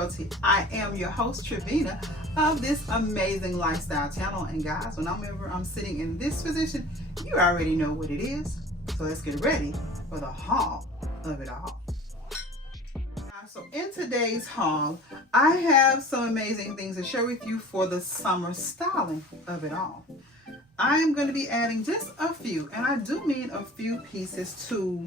royalty. I am your host, Travina, of this amazing lifestyle channel. And guys, whenever I'm sitting in this position, you already know what it is. So let's get ready for the haul of it all. So in today's haul, I have some amazing things to share with you for the summer styling of it all. I am going to be adding just a few, and I do mean a few pieces to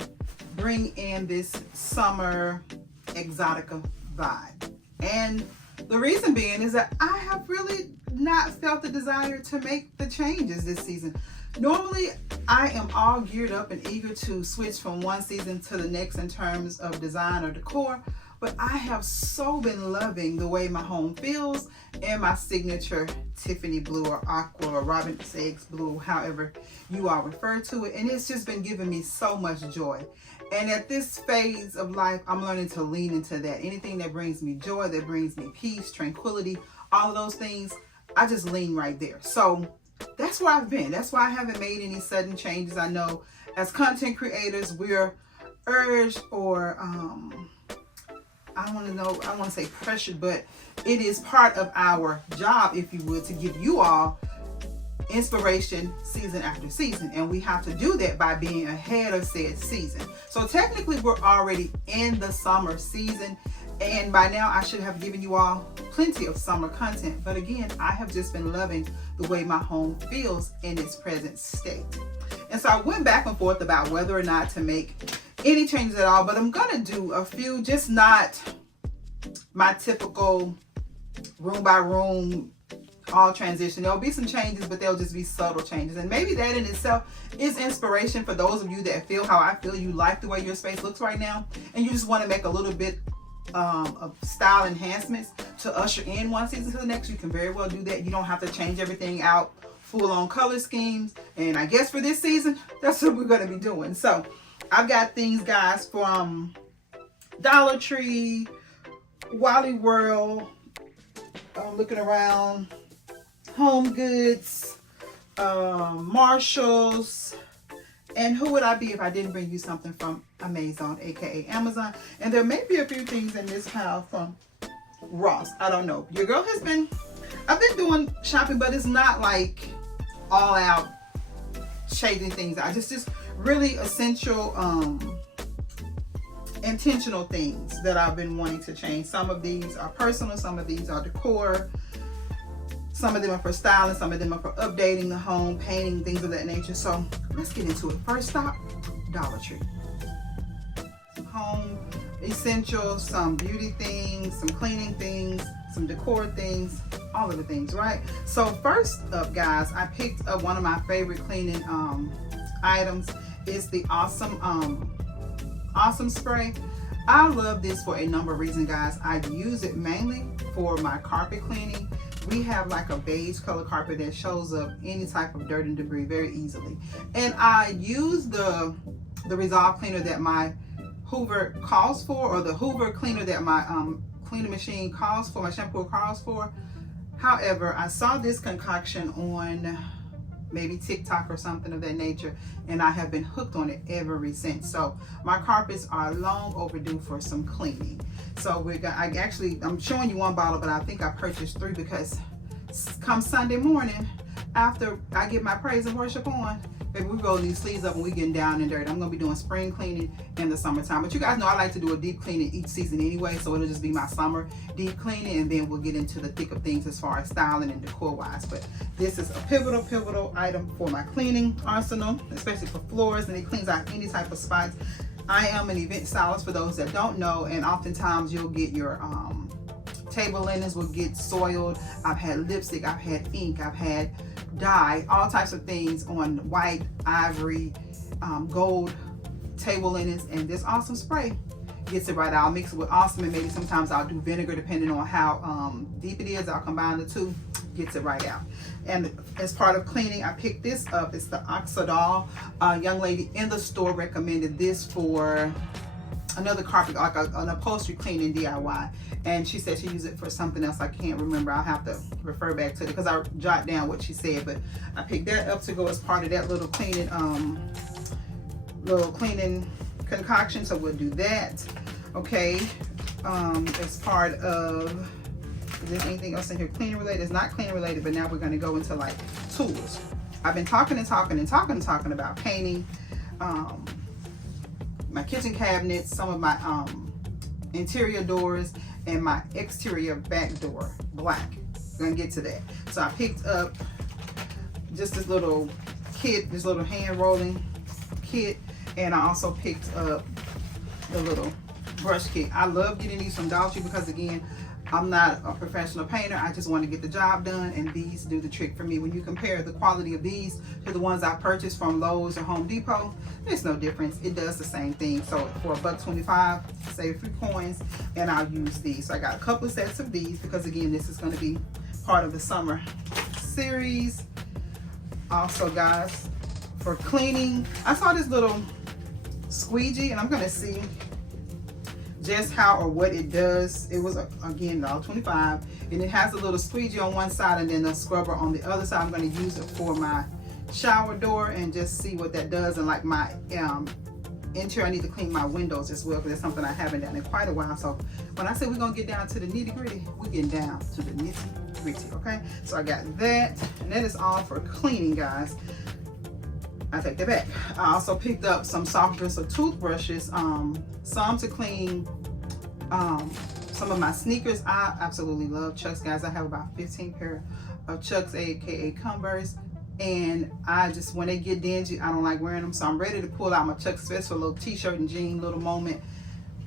bring in this summer exotica vibe. And the reason being is that I have really not felt the desire to make the changes this season. Normally, I am all geared up and eager to switch from one season to the next in terms of design or decor, but I have so been loving the way my home feels and my signature Tiffany blue or aqua or Robin's eggs blue, however you all refer to it, and it's just been giving me so much joy. And at this phase of life, I'm learning to lean into that. Anything that brings me joy, that brings me peace, tranquility, all of those things, I just lean right there. So that's where I've been. That's why I haven't made any sudden changes. I know as content creators, we're urged or I want to say pressured, but it is part of our job, if you would, to give you all inspiration season after season, and we have to do that by being ahead of said season. So technically we're already in the summer season, and by now I should have given you all plenty of summer content, but again, I have just been loving the way my home feels in its present state. And so I went back and forth about whether or not to make any changes at all, but I'm gonna do a few, just not my typical room by room all transition. There'll be some changes, but they'll just be subtle changes, and maybe that in itself is inspiration for those of you that feel how I feel. You like the way your space looks right now, and you just want to make a little bit of style enhancements to usher in one season to the next. You can very well do that. You don't have to change everything out, full on color schemes, and I guess for this season, that's what we're going to be doing. So I've got things, guys, from Dollar Tree, Wally World, looking around, Home Goods, Marshalls, and who would I be if I didn't bring you something from Amazon, aka Amazon? And there may be a few things in this pile from Ross. I don't know. Your girl has been, I've been doing shopping, but it's not like all out changing things out. Just really essential, intentional things that I've been wanting to change. Some of these are personal, some of these are decor, some of them are for styling, some of them are for updating the home, painting, things of that nature. So let's get into it. First stop, Dollar Tree. Some home essentials, some beauty things, some cleaning things, some decor things, all of the things, right? So first up, guys, I picked up one of my favorite cleaning items. It's the Awesome Spray. I love this for a number of reasons, guys. I use it mainly for my carpet cleaning. We have like a beige color carpet that shows up any type of dirt and debris very easily. And I use the Resolve cleaner that my Hoover calls for, or the Hoover cleaner that my cleaning machine calls for, my shampoo calls for. However, I saw this concoction on maybe TikTok or something of that nature, and I have been hooked on it ever since. So my carpets are long overdue for some cleaning. So I'm showing you one bottle, but I think I purchased 3 because come Sunday morning, after I get my praise and worship on, baby, we roll these sleeves up and we getting down and dirty. I'm gonna be doing spring cleaning in the summertime, but you guys know I like to do a deep cleaning each season anyway, so it'll just be my summer deep cleaning, and then we'll get into the thick of things as far as styling and decor wise. But this is a pivotal item for my cleaning arsenal, especially for floors, and it cleans out any type of spots. I am an event stylist for those that don't know, and oftentimes you'll get your table linens will get soiled. I've had lipstick, I've had ink, I've had dye, all types of things on white, ivory, gold table linens, and this Awesome Spray gets it right. I'll mix it with Awesome, and maybe sometimes I'll do vinegar depending on how deep it is. I'll combine the two, gets it right out. And as part of cleaning, I picked this up. It's the Oxidol. A young lady in the store recommended this for another carpet, like an upholstery cleaning DIY, and she said she used it for something else. I can't remember. I'll have to refer back to it because I jot down what she said, but I picked that up to go as part of that little cleaning concoction, so we'll do that. Okay, as part of, is there anything else in here cleaning related? It's not cleaning related, but now we're going to go into like tools. I've been talking about painting my kitchen cabinets, some of my interior doors, and my exterior back door, black. We're gonna get to that. So I picked up just this little kit, this little hand rolling kit, and I also picked up the little brush kit. I love getting these from Dollar Tree because, again, I'm not a professional painter. I just want to get the job done, and these do the trick for me. When you compare the quality of these to the ones I purchased from Lowe's or Home Depot, there's no difference. It does the same thing. So for $1.25, save a few coins, and I'll use these. So I got a couple of sets of these because, again, this is going to be part of the summer series. Also, guys, for cleaning, I saw this little squeegee, and I'm going to see just how or what it does. It was, again, $1.25, and it has a little squeegee on one side and then a scrubber on the other side. I'm going to use it for my shower door and just see what that does. And like my interior, I need to clean my windows as well because it's something I haven't done in quite a while. So when I say we're going to get down to the nitty gritty, we're getting down to the nitty gritty, okay? So I got that, and that is all for cleaning, guys. I take that back. I also picked up some soft bristle toothbrushes, some to clean some of my sneakers. I absolutely love Chucks, guys. I have about 15 pair of Chucks, aka Converse, and I just, when they get dingy, I don't like wearing them, so I'm ready to pull out my Chucks vest for a little t-shirt and jean little moment.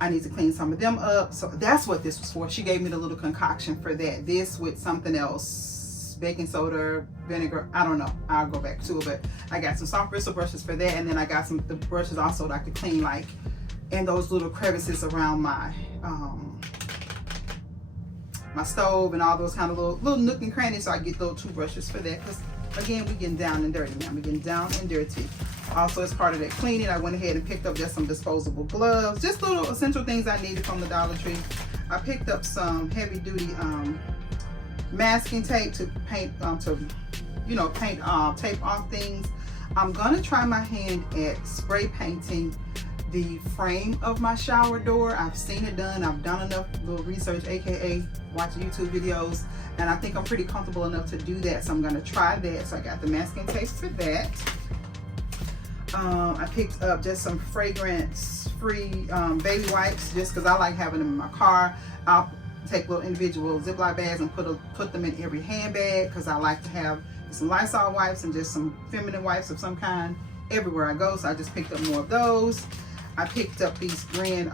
I need to clean some of them up, so that's what this was for. She gave me the little concoction for that. This with something else, baking soda, vinegar, I don't know, I'll go back to it, but I got some soft bristle brushes for that, and then I got the brushes also that I could clean like in those little crevices around my my stove and all those kind of little nook and crannies. So I get little toothbrushes for that because, again, we're getting down and dirty now. We're getting down and dirty. Also, as part of that cleaning, I went ahead and picked up just some disposable gloves, just little essential things I needed from the Dollar Tree. I picked up some heavy duty masking tape to paint tape off things. I'm gonna try my hand at spray painting the frame of my shower door. I've seen it done. I've done enough little research, aka watch YouTube videos, and I think I'm pretty comfortable enough to do that. So I'm gonna try that. So I got the masking tape for that. I picked up just some fragrance-free baby wipes, just because I like having them in my car. I'll take little individual Ziploc bags and put them in every handbag because I like to have some Lysol wipes and just some feminine wipes of some kind everywhere I go. So I just picked up more of those. I picked up these grand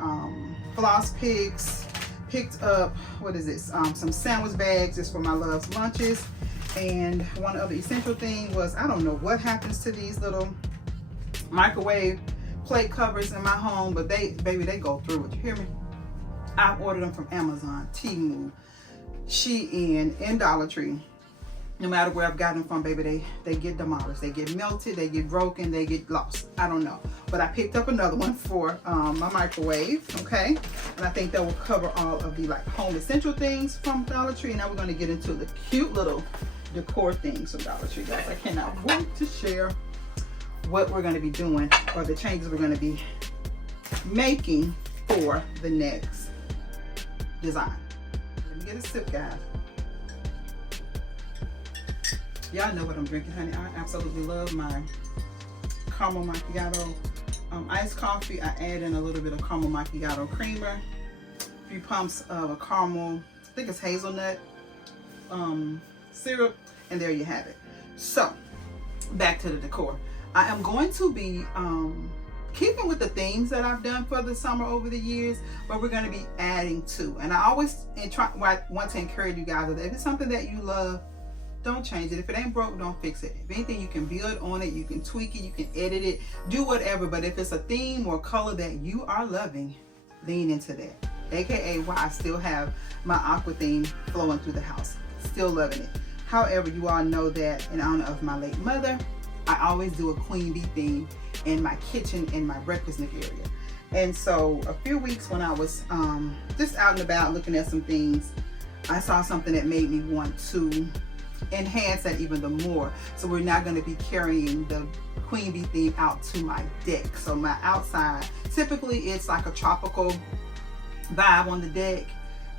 floss picks. Picked up, what is this? Some sandwich bags just for my love's lunches. And one other essential thing was, I don't know what happens to these little microwave plate covers in my home, but baby, they go through it. You hear me? I've ordered them from Amazon, Temu, Shein, and Dollar Tree. No matter where I've gotten them from, baby, they get demolished. They get melted, they get broken, they get lost. I don't know. But I picked up another one for my microwave, okay? And I think that will cover all of the like home essential things from Dollar Tree. Now we're gonna get into the cute little decor things from Dollar Tree, guys. I cannot wait to share what we're gonna be doing or the changes we're gonna be making for the next design. Let me get a sip, guys. Y'all know what I'm drinking, honey. I absolutely love my caramel macchiato iced coffee. I add in a little bit of caramel macchiato creamer, a few pumps of a caramel, I think it's hazelnut syrup, and there you have it. So back to the decor. I am going to be keeping with the themes that I've done for the summer over the years, but we're going to be adding to. And I always want to encourage you guys that if it's something that you love, don't change it. If it ain't broke, don't fix it. If anything, you can build on it, you can tweak it, you can edit it, do whatever. But if it's a theme or color that you are loving, lean into that. AKA why I still have my aqua theme flowing through the house. Still loving it. However, you all know that in honor of my late mother, I always do a queen bee theme in my kitchen in my breakfast nook area. And so a few weeks when I was just out and about looking at some things, I saw something that made me want to enhance that even the more. So we're now going to be carrying the queen bee theme out to my deck. So my outside, typically it's like a tropical vibe on the deck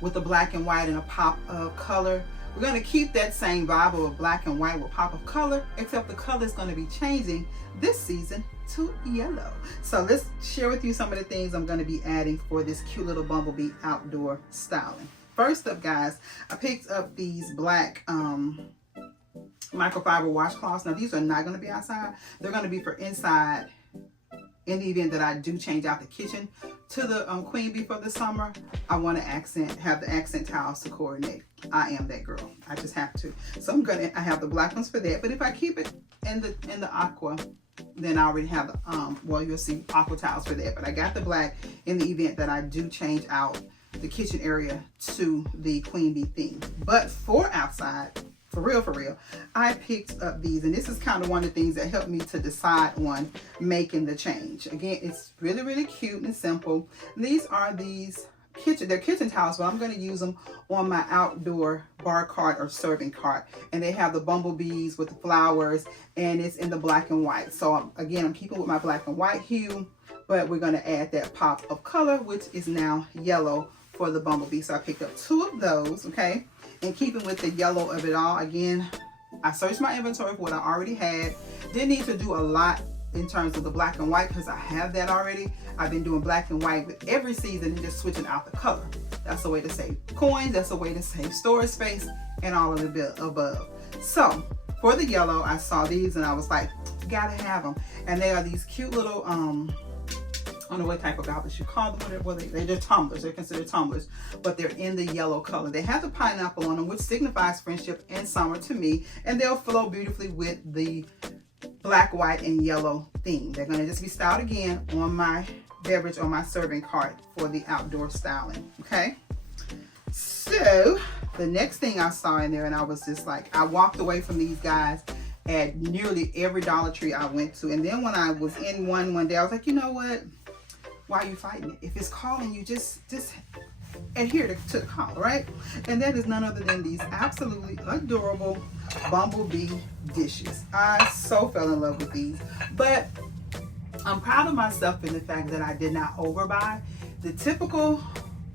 with the black and white and a pop of color. We're going to keep that same vibe of black and white with pop of color, except the color is going to be changing this season to yellow. So let's share with you some of the things I'm going to be adding for this cute little bumblebee outdoor styling. First up, guys, I picked up these black microfiber washcloths. Now these are not going to be outside. They're going to be for inside in the event that I do change out the kitchen to the queen bee for the summer. I want to have the accent towels to coordinate. I am that girl. I just have to. So I have the black ones for that. But if I keep it in the aqua, then I already have the well, you'll see aqua towels for that. But I got the black in the event that I do change out the kitchen area to the queen bee theme. But for outside, for real, I picked up these, and this is kind of one of the things that helped me to decide on making the change. Again, it's really cute and simple. These are they're kitchen towels, but I'm going to use them on my outdoor bar cart or serving cart. And they have the bumblebees with the flowers, and it's in the black and white. So again, I'm keeping with my black and white hue, but we're going to add that pop of color, which is now yellow for the bumblebee. So I picked up 2 of those, okay? And keeping with the yellow of it all, again, I searched my inventory for what I already had. Didn't need to do a lot in terms of the black and white because I have that already. I've been doing black and white with every season and just switching out the color. That's a way to save coins. That's a way to save storage space and all of the above. So for the yellow, I saw these and I was like, gotta have them. And they are these cute little, I don't know what type of goblets you call them. Well, they're tumblers. They're considered tumblers, but they're in the yellow color. They have the pineapple on them, which signifies friendship and summer to me, and they'll flow beautifully with the black, white, and yellow theme. They're going to just be styled again on my beverage or my serving cart for the outdoor styling. Okay, so the next thing I saw in there, and I was just like, I walked away from these guys at nearly every Dollar Tree I went to, and then when I was in one day, I was like, you know what? Why are you fighting it? If it's calling you, just adhere to the call, right? And that is none other than these absolutely adorable bumblebee dishes. I so fell in love with these, but I'm proud of myself in the fact that I did not overbuy. The typical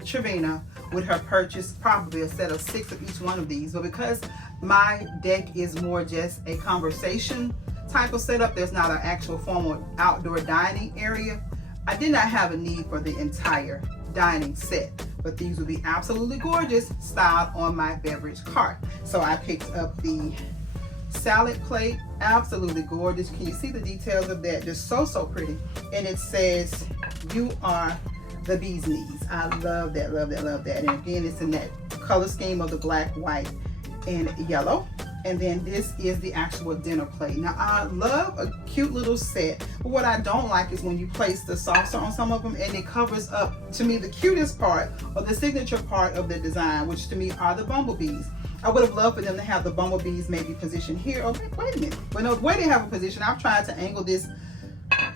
Travina would have purchased probably a set of 6 of each one of these, but because my deck is more just a conversation type of setup, there's not an actual formal outdoor dining area, I did not have a need for the entire dining set, but these would be absolutely gorgeous styled on my beverage cart. So I picked up the salad plate, absolutely gorgeous. Can you see the details of that? Just so pretty. And it says, you are the bee's knees. I love that. And again, it's in that color scheme of the black, white, and yellow. And then this is the actual dinner plate. Now I love a cute little set, but what I don't like is when you place the saucer on some of them and it covers up, to me, the cutest part or the signature part of the design, which to me are the bumblebees. I would have loved for them to have the bumblebees maybe positioned here. Oh, wait a minute. But no, where they have a position, I've tried to angle this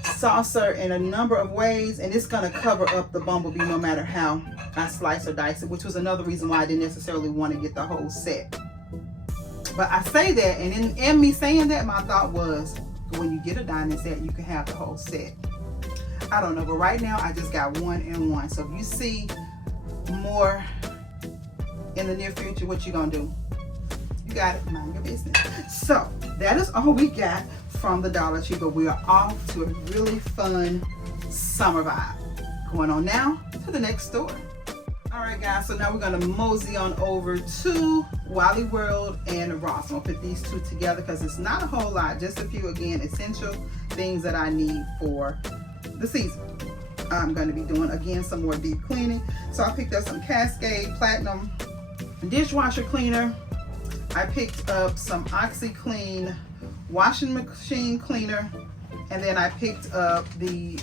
saucer in a number of ways, and it's gonna cover up the bumblebee no matter how I slice or dice it, which was another reason why I didn't necessarily want to get the whole set. But I say that, and in me saying that, my thought was, when you get a dining set, you can have the whole set. I don't know, but right now I just got 1 and 1. So if you see more in the near future, what you gonna do? You got it, mind your business. So that is all we got from the Dollar Tree, but we are off to a really fun summer vibe. Going on now to the next store. All right, guys, so now we're gonna mosey on over to Wally World and Ross. I'm gonna put these two together because it's not a whole lot, just a few, again, essential things that I need for the season. I'm gonna be doing, again, some more deep cleaning. So I picked up some Cascade Platinum dishwasher cleaner. I picked up some OxiClean washing machine cleaner. And then I picked up the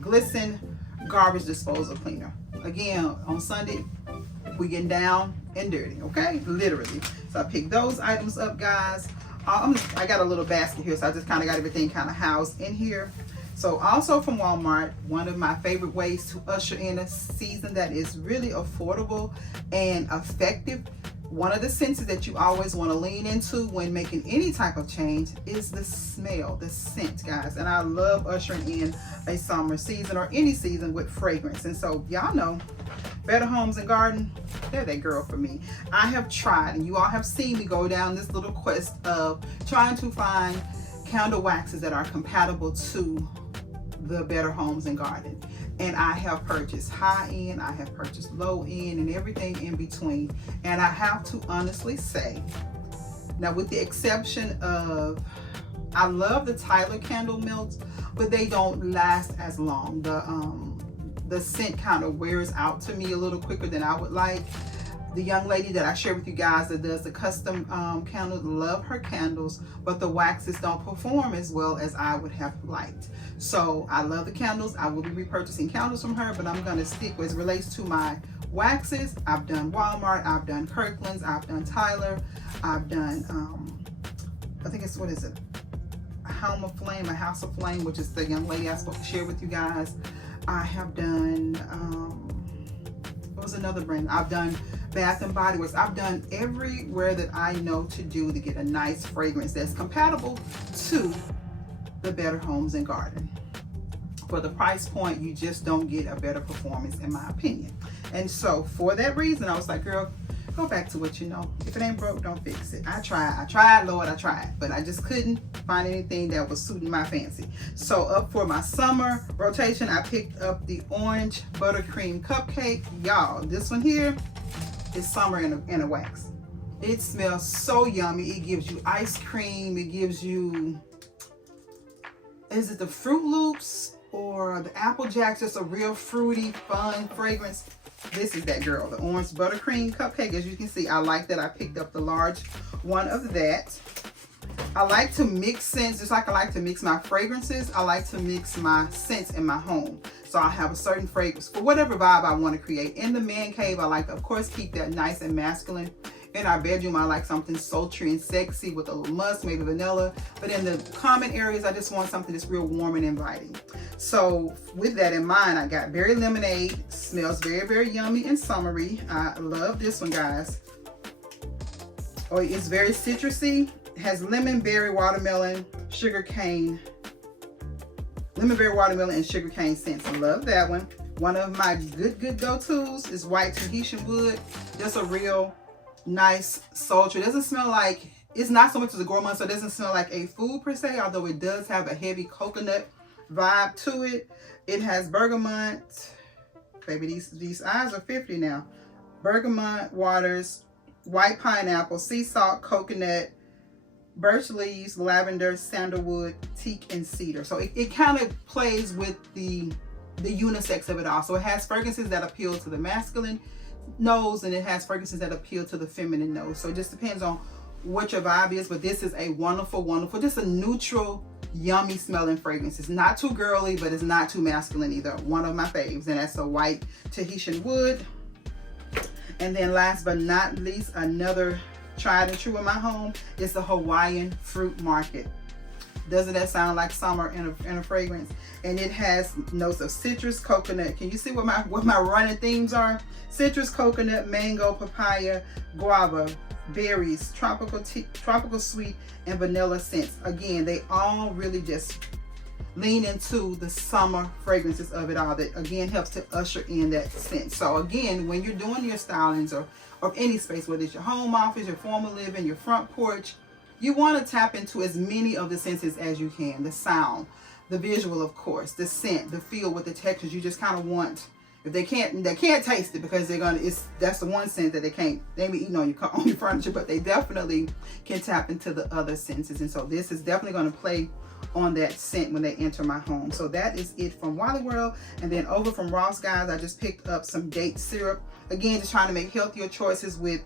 Glisten garbage disposal cleaner. Again, on Sunday, we getting down and dirty, okay? Literally. So I picked those items up, guys. I got a little basket here, so I just kind of got everything kind of housed in here. So also from Walmart, one of my favorite ways to usher in a season that is really affordable and effective one of the senses that you always want to lean into when making any type of change is the smell, the scent, guys. And I love ushering in a summer season or any season with fragrance. And so y'all know Better Homes and Garden, they're that girl for me. I have tried, and you all have seen me go down this little quest of trying to find candle waxes that are compatible to the Better Homes and Garden. And I have purchased high end, I have purchased low end, and everything in between. And I have to honestly say, now with the exception of, I love the Tyler candle melts, but they don't last as long. The scent kind of wears out to me a little quicker than I would like. The young lady that I share with you guys that does the custom candles, love her candles, but the waxes don't perform as well as I would have liked. So I love the candles. I will be repurchasing candles from her, but I'm going to stick with, as it relates to my waxes. I've done Walmart, I've done Kirkland's, I've done Tyler, I've done, I think it's, what is it? A House of Flame, which is the young lady I spoke to share with you guys. I have done, what was another brand? I've done Bath and Body Works. I've done everywhere that I know to do to get a nice fragrance that's compatible to the Better Homes and Garden. For the price point, you just don't get a better performance, in my opinion. And so for that reason, I was like, girl, go back to what you know. If it ain't broke, don't fix it. I tried, Lord, I tried, but I just couldn't find anything that was suiting my fancy. So up for my summer rotation, I picked up the orange buttercream cupcake. Y'all, this one here is summer in a wax. It smells so yummy. It gives you ice cream. It gives you, is it the Fruit Loops or the Apple Jacks? Just a real fruity, fun fragrance. This is that girl, the orange buttercream cupcake. As you can see, I like that I picked up the large one of that. I like to mix scents, just like I like to mix my fragrances. I like to mix my scents in my home. So I have a certain fragrance for whatever vibe I want to create. In the man cave, I like to, of course, keep that nice and masculine. In our bedroom, I like something sultry and sexy with a little musk, maybe vanilla. But in the common areas, I just want something that's real warm and inviting. So with that in mind, I got Berry Lemonade. Smells very, very yummy and summery. I love this one, guys. Oh, it's very citrusy. It has lemon, berry, watermelon, sugar cane. Lemon, berry, watermelon, and sugar cane scents. I love that one. One of my good go-tos is white Tahitian wood. Just a real nice sultry. It doesn't smell like, it's not so much as a gourmand, so it doesn't smell like a food per se, although it does have a heavy coconut vibe to it. It has bergamot, baby, these eyes are 50 now. Bergamot waters, white pineapple, sea salt, coconut, birch leaves, lavender, sandalwood, teak, and cedar. So it kind of plays with the unisex of it all. So it has fragrances that appeal to the masculine nose, and it has fragrances that appeal to the feminine nose. So it just depends on what your vibe is, but this is a wonderful, just a neutral, yummy smelling fragrance. It's not too girly, but it's not too masculine either. One of my faves, and that's a white Tahitian wood. And then last but not least, another tried and true in my home is the Hawaiian Fruit Market. Doesn't that sound like summer in a fragrance? And it has notes of citrus, coconut. Can you see what my running themes are? Citrus, coconut, mango, papaya, guava, berries, tropical sweet, and vanilla scents. Again, they all really just lean into the summer fragrances of it all. That again helps to usher in that scent. So again, when you're doing your stylings or any space, whether it's your home office, your formal living, your front porch, you want to tap into as many of the senses as you can. The sound, the visual, of course, the scent, the feel with the textures. You just kind of want, if they can't taste it because that's the one scent that they be eating on your furniture, but they definitely can tap into the other senses. And so this is definitely going to play on that scent when they enter my home. So that is it from Wally World. And then over from Ross, guys, I just picked up some date syrup. Again, just trying to make healthier choices with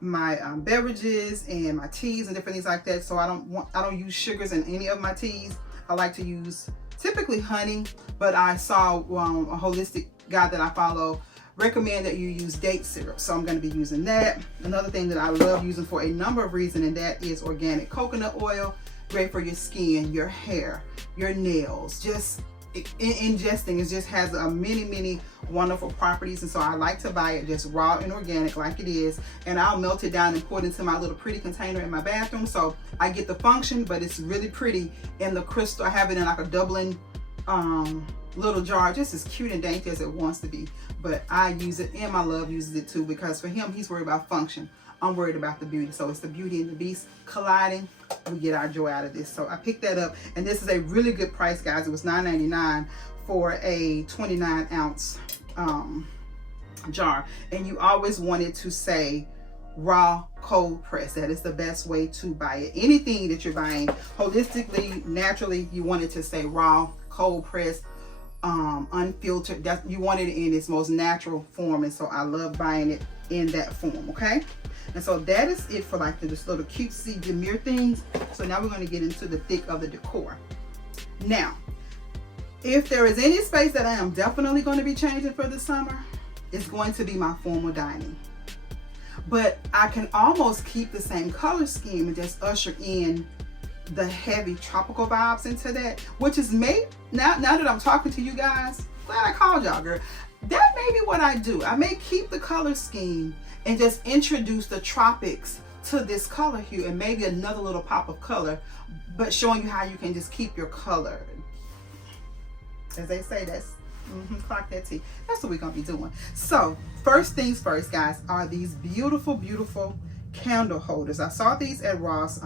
my beverages and my teas and different things like that. So I don't use sugars in any of my teas. I like to use typically honey, but I saw a holistic guy that I follow recommend that you use date syrup, so I'm going to be using that. Another thing that I love using for a number of reasons, and that is organic coconut oil. Great for your skin, your hair, your nails, just ingesting. It just has many wonderful properties, and so I like to buy it just raw and organic like it is, and I'll melt it down and pour it into my little pretty container in my bathroom, so I get the function, but it's really pretty in the crystal. I have it in like a Dublin little jar, just as cute and dainty as it wants to be, but I use it, and my love uses it too, because for him, he's worried about function. I'm worried about the beauty. So it's the beauty and the beast colliding. We get our joy out of this. So I picked that up, and this is a really good price, guys. It was $9.99 for a 29-ounce jar, and you always wanted to say raw cold press. That is the best way to buy it. Anything that you're buying holistically, naturally, you want it to say raw cold press, unfiltered. That you want it in its most natural form, and so I love buying it in that form. Okay, and so that is it for like this little cutesy demure things. So now we're going to get into the thick of the decor. Now, if there is any space that I am definitely going to be changing for the summer, it's going to be my formal dining. But I can almost keep the same color scheme and just usher in the heavy tropical vibes into that, which is made now that I'm talking to you guys, glad I called y'all, girl. That may be what I do. I may keep the color scheme and just introduce the tropics to this color hue and maybe another little pop of color, but showing you how you can just keep your color. As they say, that's clock that T. That's what we're gonna be doing. So first things first, guys, are these beautiful candle holders. I saw these at Ross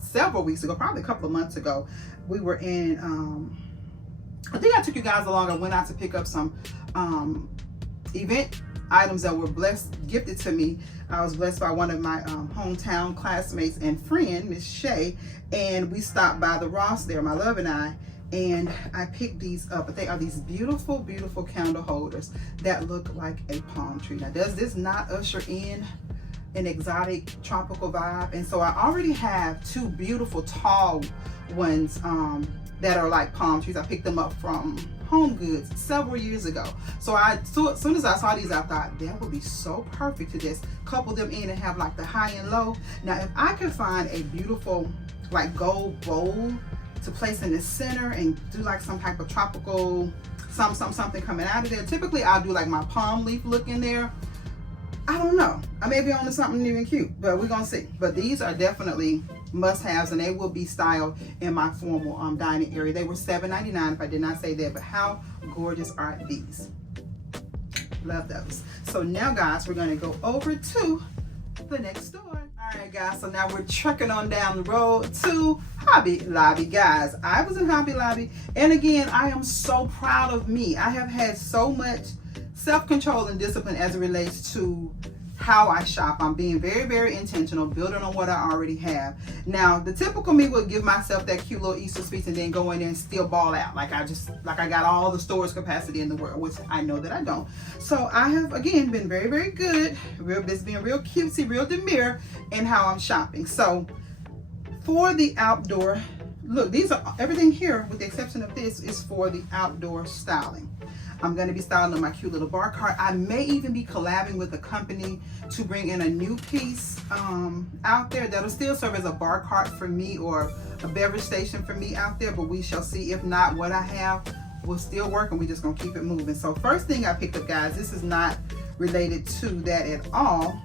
several weeks ago, probably a couple of months ago. We were in I think I took you guys along. I went out to pick up some event items that were gifted to me. I was blessed by one of my hometown classmates and friend, Miss Shay, and we stopped by the Ross there, my love and I picked these up. But they are these beautiful candle holders that look like a palm tree. Now, does this not usher in an exotic tropical vibe? And so I already have two beautiful tall ones that are like palm trees. I picked them up from Home Goods several years ago. So as soon as I saw these, I thought that would be so perfect to just couple them in and have like the high and low. Now, if I could find a beautiful like gold bowl to place in the center and do like some type of tropical something coming out of there. Typically I'll do like my palm leaf look in there. I don't know, I may be on to something even cute, but we're gonna see. But these are definitely must-haves, and they will be styled in my formal dining area. They were $7.99 if I did not say that, but how gorgeous are these? Love those. So now, guys, we're gonna go over to the next store. All right, guys, so now we're trucking on down the road to Hobby Lobby. Guys, I was in Hobby Lobby, and again, I am so proud of me. I have had so much self-control and discipline as it relates to how I shop. I'm being very intentional, building on what I already have. Now, the typical me would give myself that cute little Easter speech and then go in there and still ball out like I got all the storage capacity in the world, which I know that I don't. So I have again been very good, just being real cutesy, real demure in how I'm shopping. So for the outdoor look, these are everything here with the exception of this is for the outdoor styling. I'm going to be styling my cute little bar cart. I may even be collabing with a company to bring in a new piece out there that'll still serve as a bar cart for me or a beverage station for me out there, but we shall see. If not, what I have will still work, and we're just going to keep it moving. So first thing I picked up, guys, this is not related to that at all.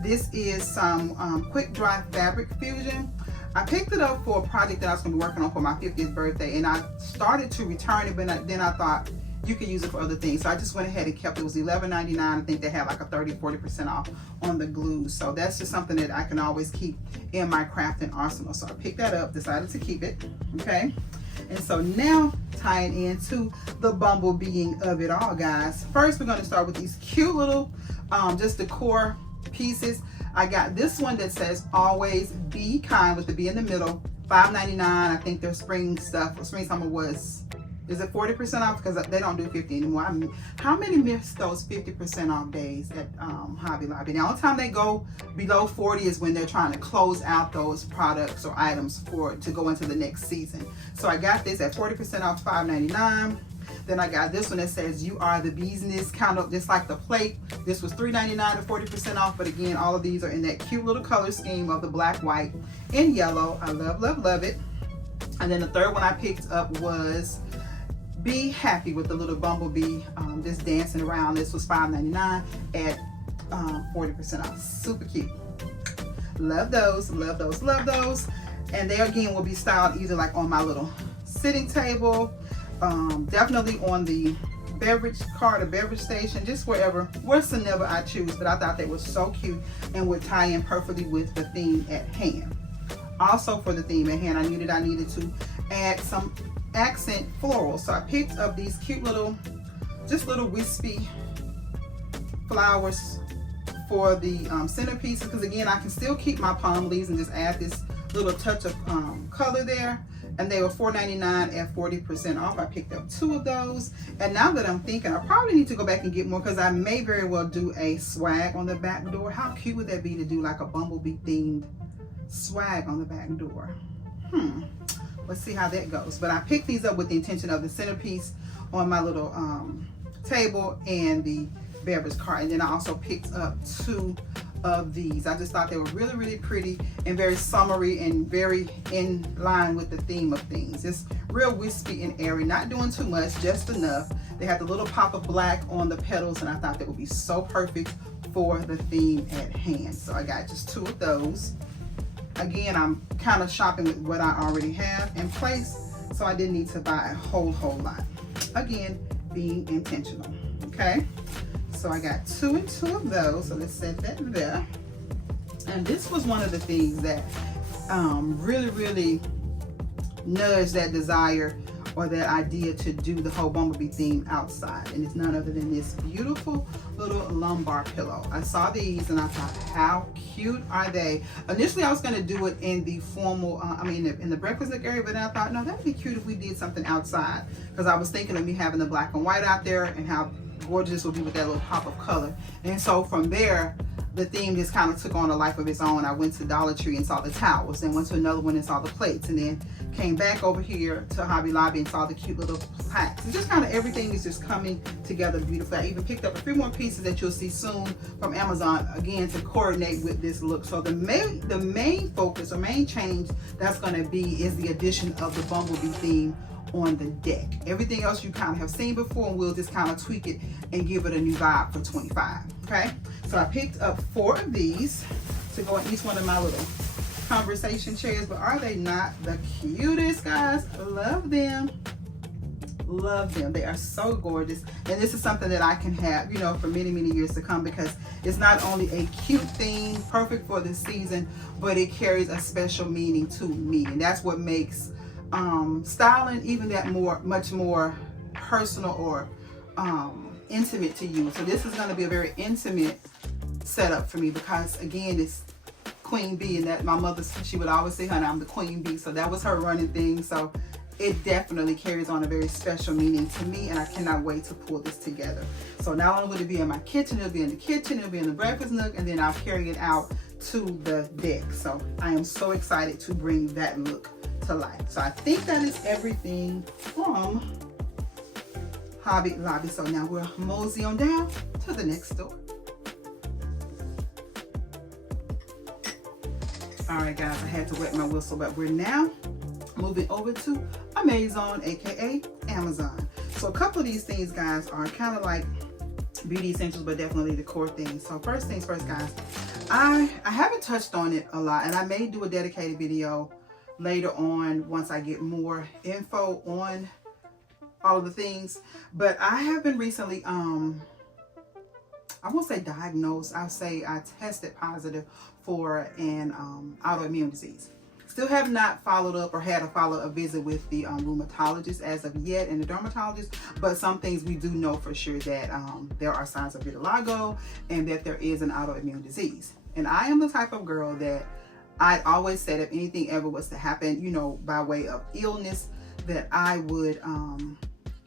This is some quick dry fabric fusion. I picked it up for a project that I was going to be working on for my 50th birthday, and I started to return it, but then I thought, you can use it for other things. So I just went ahead and kept it. It was $11.99. I think they had like a 30-40% off on the glue. So that's just something that I can always keep in my crafting arsenal. So I picked that up, decided to keep it, okay? And so now tying into the bumblebeeing of it all, guys. First, we're gonna start with these cute little just decor pieces. I got this one that says always be kind with the B in the middle, $5.99. I think their spring stuff, or spring summer was, is it 40% off? Because they don't do 50 anymore. I mean, how many miss those 50% off days at Hobby Lobby? Now, the only time they go below 40 is when they're trying to close out those products or items to go into the next season. So I got this at 40% off, $5.99. Then I got this one that says you are the business, kind of just like the plate. This was $3.99 to 40% off, but again, all of these are in that cute little color scheme of the black, white, and yellow. I love it. And then the third one I picked up was be happy with the little bumblebee just dancing around. This was $5.99 at 40% off. Super cute. Love those, love those, love those. And they again will be styled either like on my little sitting table, definitely on the beverage cart or beverage station, just wherever I choose. But I thought they were so cute and would tie in perfectly with the theme at hand. Also for the theme at hand, I knew that I needed to add some accent florals. So I picked up these cute little, just little wispy flowers for the centerpieces, because again, I can still keep my palm leaves and just add this little touch of color there. And they were $4.99 at 40% off. I picked up 2 of those. And now that I'm thinking, I probably need to go back and get more, because I may very well do a swag on the back door. How cute would that be to do like a bumblebee themed swag on the back door? Let's see how that goes. But I picked these up with the intention of the centerpiece on my little table and the beverage cart. And then I also picked up 2 of these. I just thought they were really, really pretty and very summery and very in line with the theme of things. It's real wispy and airy, not doing too much, just enough. They have the little pop of black on the petals, and I thought that would be so perfect for the theme at hand. So I got just 2 of those. Again, I'm kind of shopping with what I already have in place, so I didn't need to buy a whole lot. Again, being intentional, okay? So I got 2 and 2 of those, so let's set that there. And this was one of the things that really, really nudged that desire or that idea to do the whole bumblebee theme outside. And it's none other than this beautiful little lumbar pillow. I saw these and I thought, how cute are they? Initially, I was going to do it in the formal, in the breakfast nook area, but then I thought, no, that'd be cute if we did something outside, because I was thinking of me having the black and white out there and how gorgeous would be with that little pop of color. And so from there, the theme just kind of took on a life of its own. I went to Dollar Tree and saw the towels, then went to another one and saw the plates, and then came back over here to Hobby Lobby and saw the cute little plaques. It's just kind of everything is just coming together beautifully. I even picked up a few more pieces that you'll see soon from Amazon, again, to coordinate with this look. So the main focus or main change that's going to be is the addition of the bumblebee theme on the deck. Everything else you kind of have seen before, and we'll just kind of tweak it and give it a new vibe for 25. Okay, so I picked up 4 of these to go in each one of my little conversation chairs. But are they not the cutest, guys? Love them, love them. They are so gorgeous, and this is something that I can have, you know, for many years to come, because it's not only a cute theme perfect for this season, but it carries a special meaning to me, and that's what makes styling even that much more personal or intimate to you. So this is going to be a very intimate setup for me, because again, it's Queen Bee, and that my mother, she would always say, honey, I'm the Queen Bee. So that was her running thing. So it definitely carries on a very special meaning to me, and I cannot wait to pull this together. So not only will it be in my kitchen, it'll be in the kitchen, it'll be in the breakfast nook, and then I'll carry it out to the deck. So I am so excited to bring that look to life. So I think that is everything from Hobby Lobby. So now we'll mosey on down to the next store. All right, guys, I had to wet my whistle, but we're now moving over to Amazon, aka Amazon. So a couple of these things, guys, are kind of like beauty essentials, but definitely decor things. So first things first, guys, I haven't touched on it a lot, and I may do a dedicated video later on once I get more info on all of the things. But I have been recently I won't say diagnosed, I'll say I tested positive for an autoimmune disease. Still have not followed up or had a follow-up visit with the rheumatologist as of yet, and the dermatologist, but some things we do know for sure, that there are signs of vitiligo and that there is an autoimmune disease. And I am the type of girl that I'd always said if anything ever was to happen, you know, by way of illness, that I would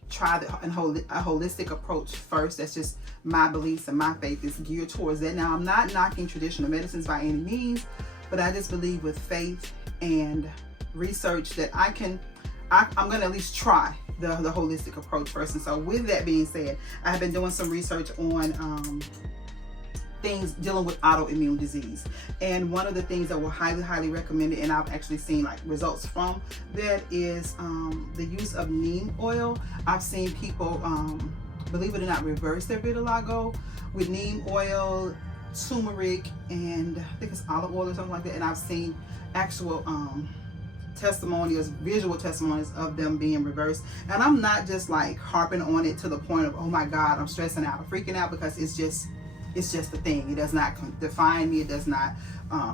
try a holistic approach first. That's just my beliefs, and my faith is geared towards that. Now, I'm not knocking traditional medicines by any means, but I just believe with faith and research that I'm going to at least try the holistic approach first. And so with that being said, I have been doing some research on things dealing with autoimmune disease. And one of the things that were highly recommended, and I've actually seen like results from that, is the use of neem oil. I've seen people, believe it or not, reverse their vitiligo with neem oil, turmeric, and I think it's olive oil or something like that. And I've seen actual testimonials, visual testimonies of them being reversed. And I'm not just like harping on it to the point of, oh my God, I'm stressing out or freaking out, because it's just a thing. It does not define me. It does not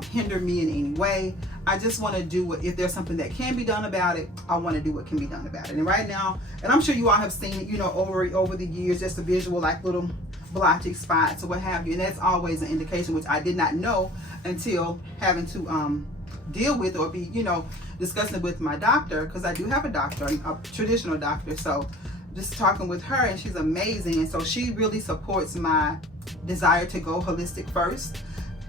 hinder me in any way. I just want to do what, if there's something that can be done about it, I want to do what can be done about it. And right now, and I'm sure you all have seen it, you know, over the years, just a visual like little blotchy spots or what have you. And that's always an indication, which I did not know until having to deal with or be, you know, discussing it with my doctor, because I do have a doctor, a traditional doctor. So just talking with her, and she's amazing. And so she really supports my desire to go holistic first.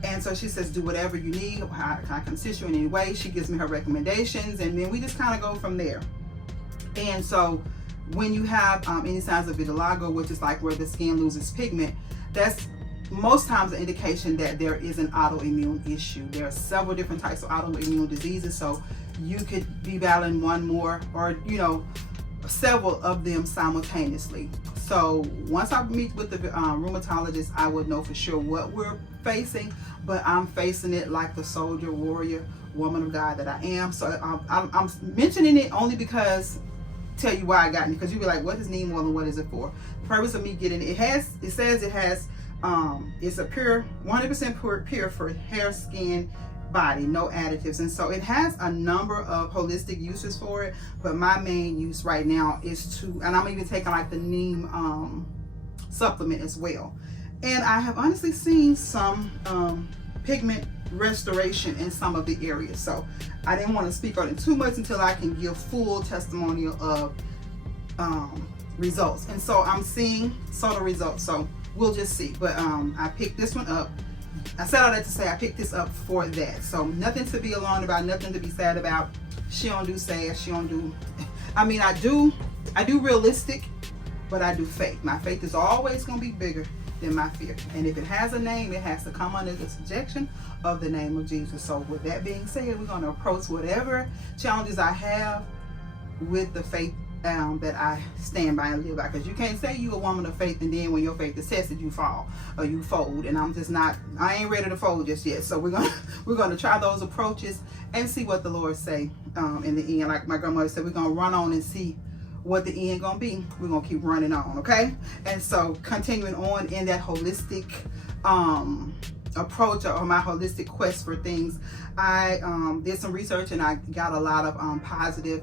And so she says, do whatever you need. How can I can assist you in any way? She gives me her recommendations, and then we just kind of go from there. And so when you have any signs of vitiligo, which is like where the skin loses pigment, that's most times an indication that there is an autoimmune issue. There are several different types of autoimmune diseases, so you could be battling one more, or, you know, several of them simultaneously. So once I meet with the rheumatologist, I would know for sure what we're facing, but I'm facing it like the soldier, warrior, woman of God that I am. So I'm mentioning it only because, tell you why I got it, because you'll be like, what is neem oil and what is it for? The purpose of me getting it, it says it has, it's a pure, 100% pure for hair, skin, body, no additives. And so it has a number of holistic uses for it, but my main use right now is to, and I'm even taking like the neem supplement as well. And I have honestly seen some pigment restoration in some of the areas. So I didn't want to speak on it too much until I can give full testimonial of results. And so I'm seeing subtle results. So we'll just see. But I picked this one up. I said all that to say I picked this up for that. So nothing to be alarmed about, nothing to be sad about. She don't do sad, she don't do, I mean, I do realistic, but I do faith. My faith is always gonna be bigger than my fear. And if it has a name, it has to come under the subjection of the name of Jesus. So with that being said, we're gonna approach whatever challenges I have with the faith that I stand by and live by. Because you can't say you a woman of faith and then when your faith is tested, you fall or you fold. And I'm just not, I ain't ready to fold just yet. So we're gonna try those approaches and see what the Lord say in the end. Like my grandmother said, we're gonna run on and see what the end gonna be. We're gonna keep running on, okay? And so continuing on in that holistic approach or my holistic quest for things, I did some research and I got a lot of positive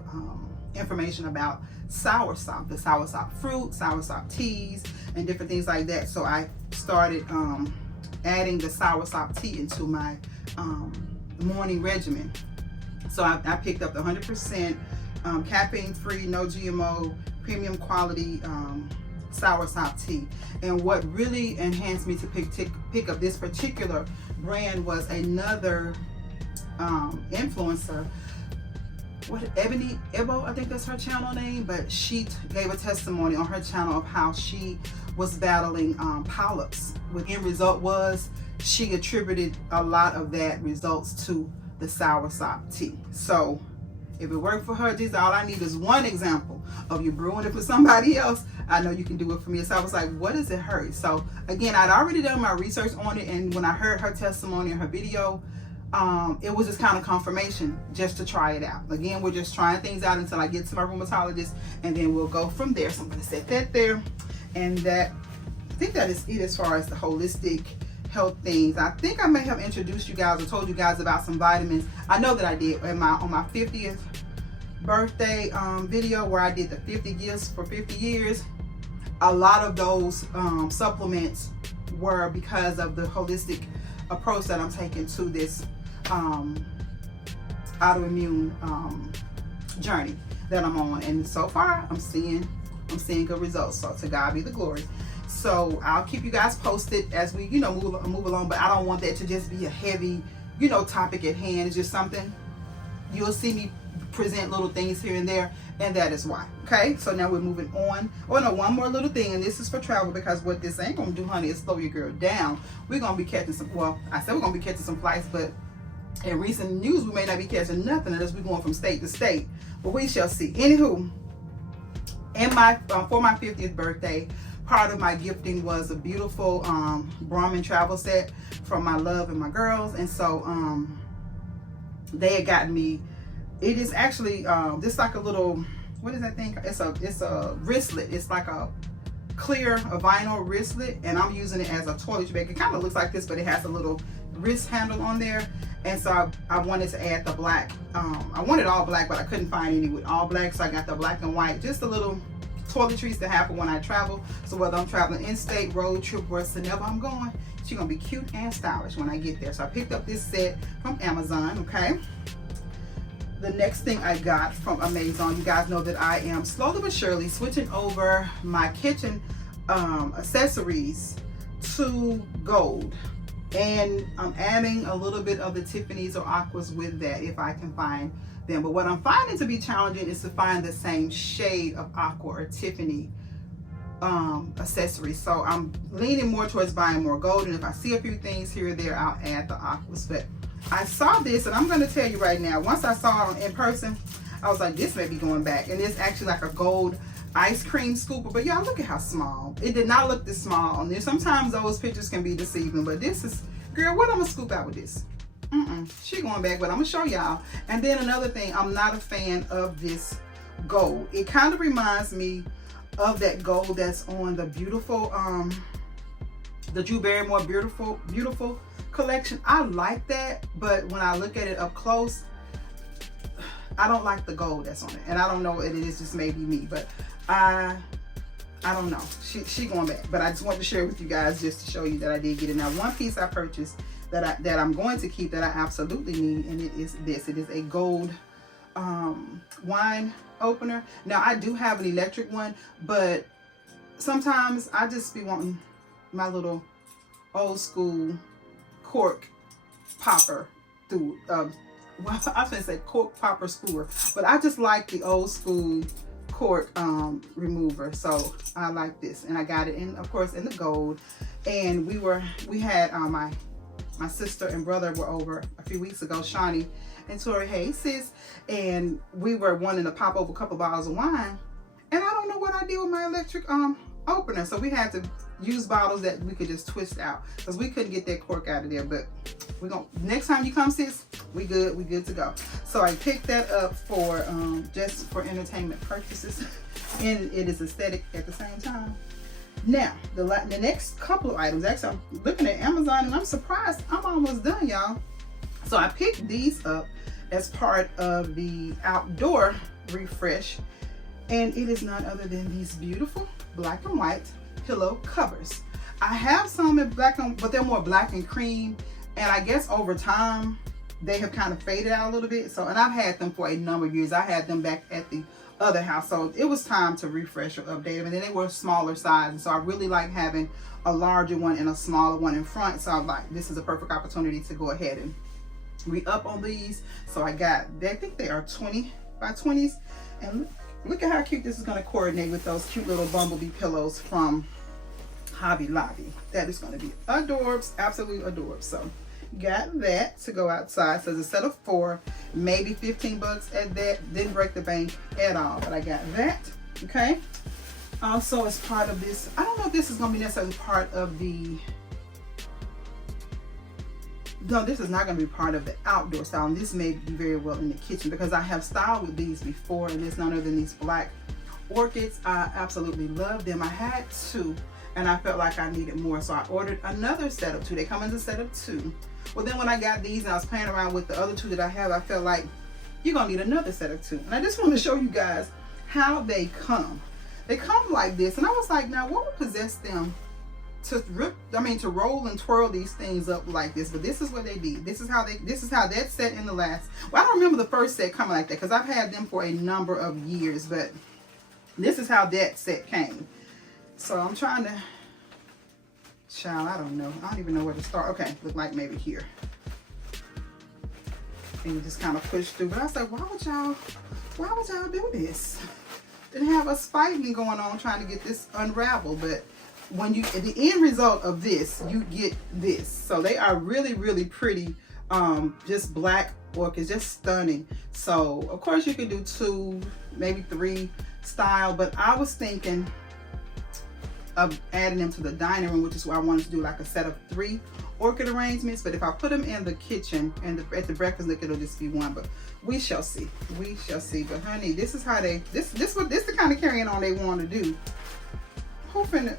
information about soursop, the soursop fruit, soursop teas, and different things like that. So I started adding the soursop tea into my morning regimen. So I picked up the 100% caffeine-free, no GMO, premium quality soursop tea. And what really enhanced me to pick up this particular brand was another influencer, Ebony Ebo, I think that's her channel name, but she gave a testimony on her channel of how she was battling polyps. The end result was she attributed a lot of that results to the soursop tea. So if it worked for her, Jesus, all I need is one example of you brewing it for somebody else. I know you can do it for me. So I was like, what does it hurt? So again, I'd already done my research on it, and when I heard her testimony and her video, it was just kind of confirmation just to try it out. Again, we're just trying things out until I get to my rheumatologist, and then we'll go from there. So I'm going to set that there, and that, I think that is it as far as the holistic health things. I think I may have introduced you guys or told you guys about some vitamins. I know that I did on my 50th birthday video where I did the 50 gifts for 50 years. A lot of those supplements were because of the holistic approach that I'm taking to this autoimmune journey that I'm on, and so far I'm seeing good results. So to God be the glory. So I'll keep you guys posted as we move along, but I don't want that to just be a heavy topic at hand. It's just something you'll see me present little things here and there, and that is why. Okay, so now we're moving on. Oh no, one more little thing, and this is for travel, because what this ain't gonna do, honey, is slow your girl down. We're gonna be catching some, well, I said we're gonna be catching some flights, but in recent news we may not be catching nothing unless we're going from state to state, but we shall see. Anywho, in my for my 50th birthday, part of my gifting was a beautiful Brahmin travel set from my love and my girls, and so they had gotten me, it is actually this like a little, what is that thing? It's a wristlet. It's like a clear, a vinyl wristlet, and I'm using it as a toiletry bag. It kind of looks like this, but it has a little wrist handle on there. And so I wanted to add the black. I wanted all black, but I couldn't find any with all black, so I got the black and white, just a little toiletries to have for when I travel. So whether I'm traveling in-state, road trip, wherever I'm going, she's gonna be cute and stylish when I get there. So I picked up this set from Amazon, okay? The next thing I got from Amazon, you guys know that I am slowly but surely switching over my kitchen accessories to gold. And I'm adding a little bit of the Tiffany's or Aquas with that if I can find them. But what I'm finding to be challenging is to find the same shade of Aqua or Tiffany accessories. So I'm leaning more towards buying more gold, and if I see a few things here or there, I'll add the Aquas. But I saw this, and I'm going to tell you right now, once I saw it in person, I was like, this may be going back. And it's actually like a gold ice cream scooper, but y'all look at how small. It did not look this small on there. Sometimes those pictures can be deceiving, but this is, girl, what I'm gonna scoop out with this? She going back, but I'm gonna show y'all. And then another thing, I'm not a fan of this gold. It kind of reminds me of that gold that's on the beautiful, the Drew Barrymore beautiful collection. I like that, but when I look at it up close, I don't like the gold that's on it. And I don't know, it is just maybe me, but I don't know. She going back, but I just wanted to share with you guys just to show you that I did get it. Now, one piece I purchased that I'm going to keep that I absolutely need, and it is this. It is a gold wine opener. Now, I do have an electric one, but sometimes I just be wanting my little old school cork popper through. Well, I was gonna say cork popper screwer, but I just like the old school cork remover, so I like this, and I got it in, of course, in the gold. And we had my sister and brother were over a few weeks ago, Shawnee and Tori. Hey sis, and we were wanting to pop over a couple bottles of wine, and I don't know what I did with my electric opener, so we had to use bottles that we could just twist out because we couldn't get that cork out of there. But we're gonna, next time you come, sis, we good to go. So I picked that up for just for entertainment purposes, and it is aesthetic at the same time. Now the next couple of items, actually I'm looking at Amazon and I'm surprised I'm almost done, y'all. So I picked these up as part of the outdoor refresh, and it is none other than these beautiful black and white pillow covers. I have some in black, but they're more black and cream, and I guess over time they have kind of faded out a little bit. So, and I've had them for a number of years. I had them back at the other house, so it was time to refresh or update them. And then they were smaller sizes, so I really like having a larger one and a smaller one in front. So I'm like, this is a perfect opportunity to go ahead and re-up on these. So I think they are 20 by 20s, and look at how cute this is going to coordinate with those cute little bumblebee pillows from Hobby Lobby. That is going to be adorbs, absolutely adorbs. So got that to go outside. So it's a set of 4, maybe 15 bucks at that. Didn't break the bank at all, but I got that. Okay. Also, as part of this, I don't know if this is going to be necessarily part of the, no, this is not going to be part of the outdoor style, and this may be very well in the kitchen because I have styled with these before, and it's none other than these black orchids. I absolutely love them. I had 2, and I felt like I needed more, so I ordered another set of 2. They come in a set of 2. Well, then when I got these and I was playing around with the other 2 that I have, I felt like you're going to need another set of 2. And I just want to show you guys how they come. They come like this, and I was like, now what would possess them to roll and twirl these things up like this? But this is what they did. This is how that set in the last, well, I don't remember the first set coming like that because I've had them for a number of years, but this is how that set came. So I'm trying to, child, I don't know. I don't even know where to start. Okay, look like maybe here. and you just kind of push through. But I was like, why would y'all do this? And have us fighting going on trying to get this unraveled. But when you, the end result of this, you get this. So they are really, really pretty. Just black orchids, just stunning. So of course you can do 2, maybe 3 style, but I was thinking of adding them to the dining room, which is why I wanted to do like a set of 3 orchid arrangements. But if I put them in the kitchen and at the breakfast nook, it'll just be 1. But we shall see. We shall see. But honey, this is how they, this the kind of carrying on they want to do. Hoping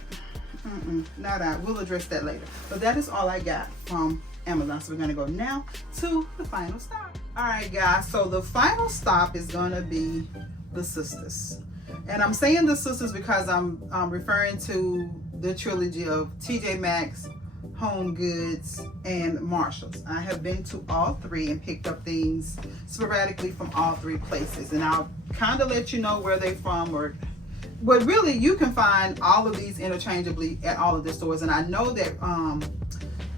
not I. We'll address that later. But that is all I got from Amazon. So we're gonna go now to the final stop. All right, guys. So the final stop is gonna be the sisters, and I'm saying the sisters because I'm referring to the trilogy of TJ Maxx, Home Goods, and Marshalls. I have been to all 3 and picked up things sporadically from all 3 places, and I'll kind of let you know where they're from, or but really you can find all of these interchangeably at all of the stores. And I know that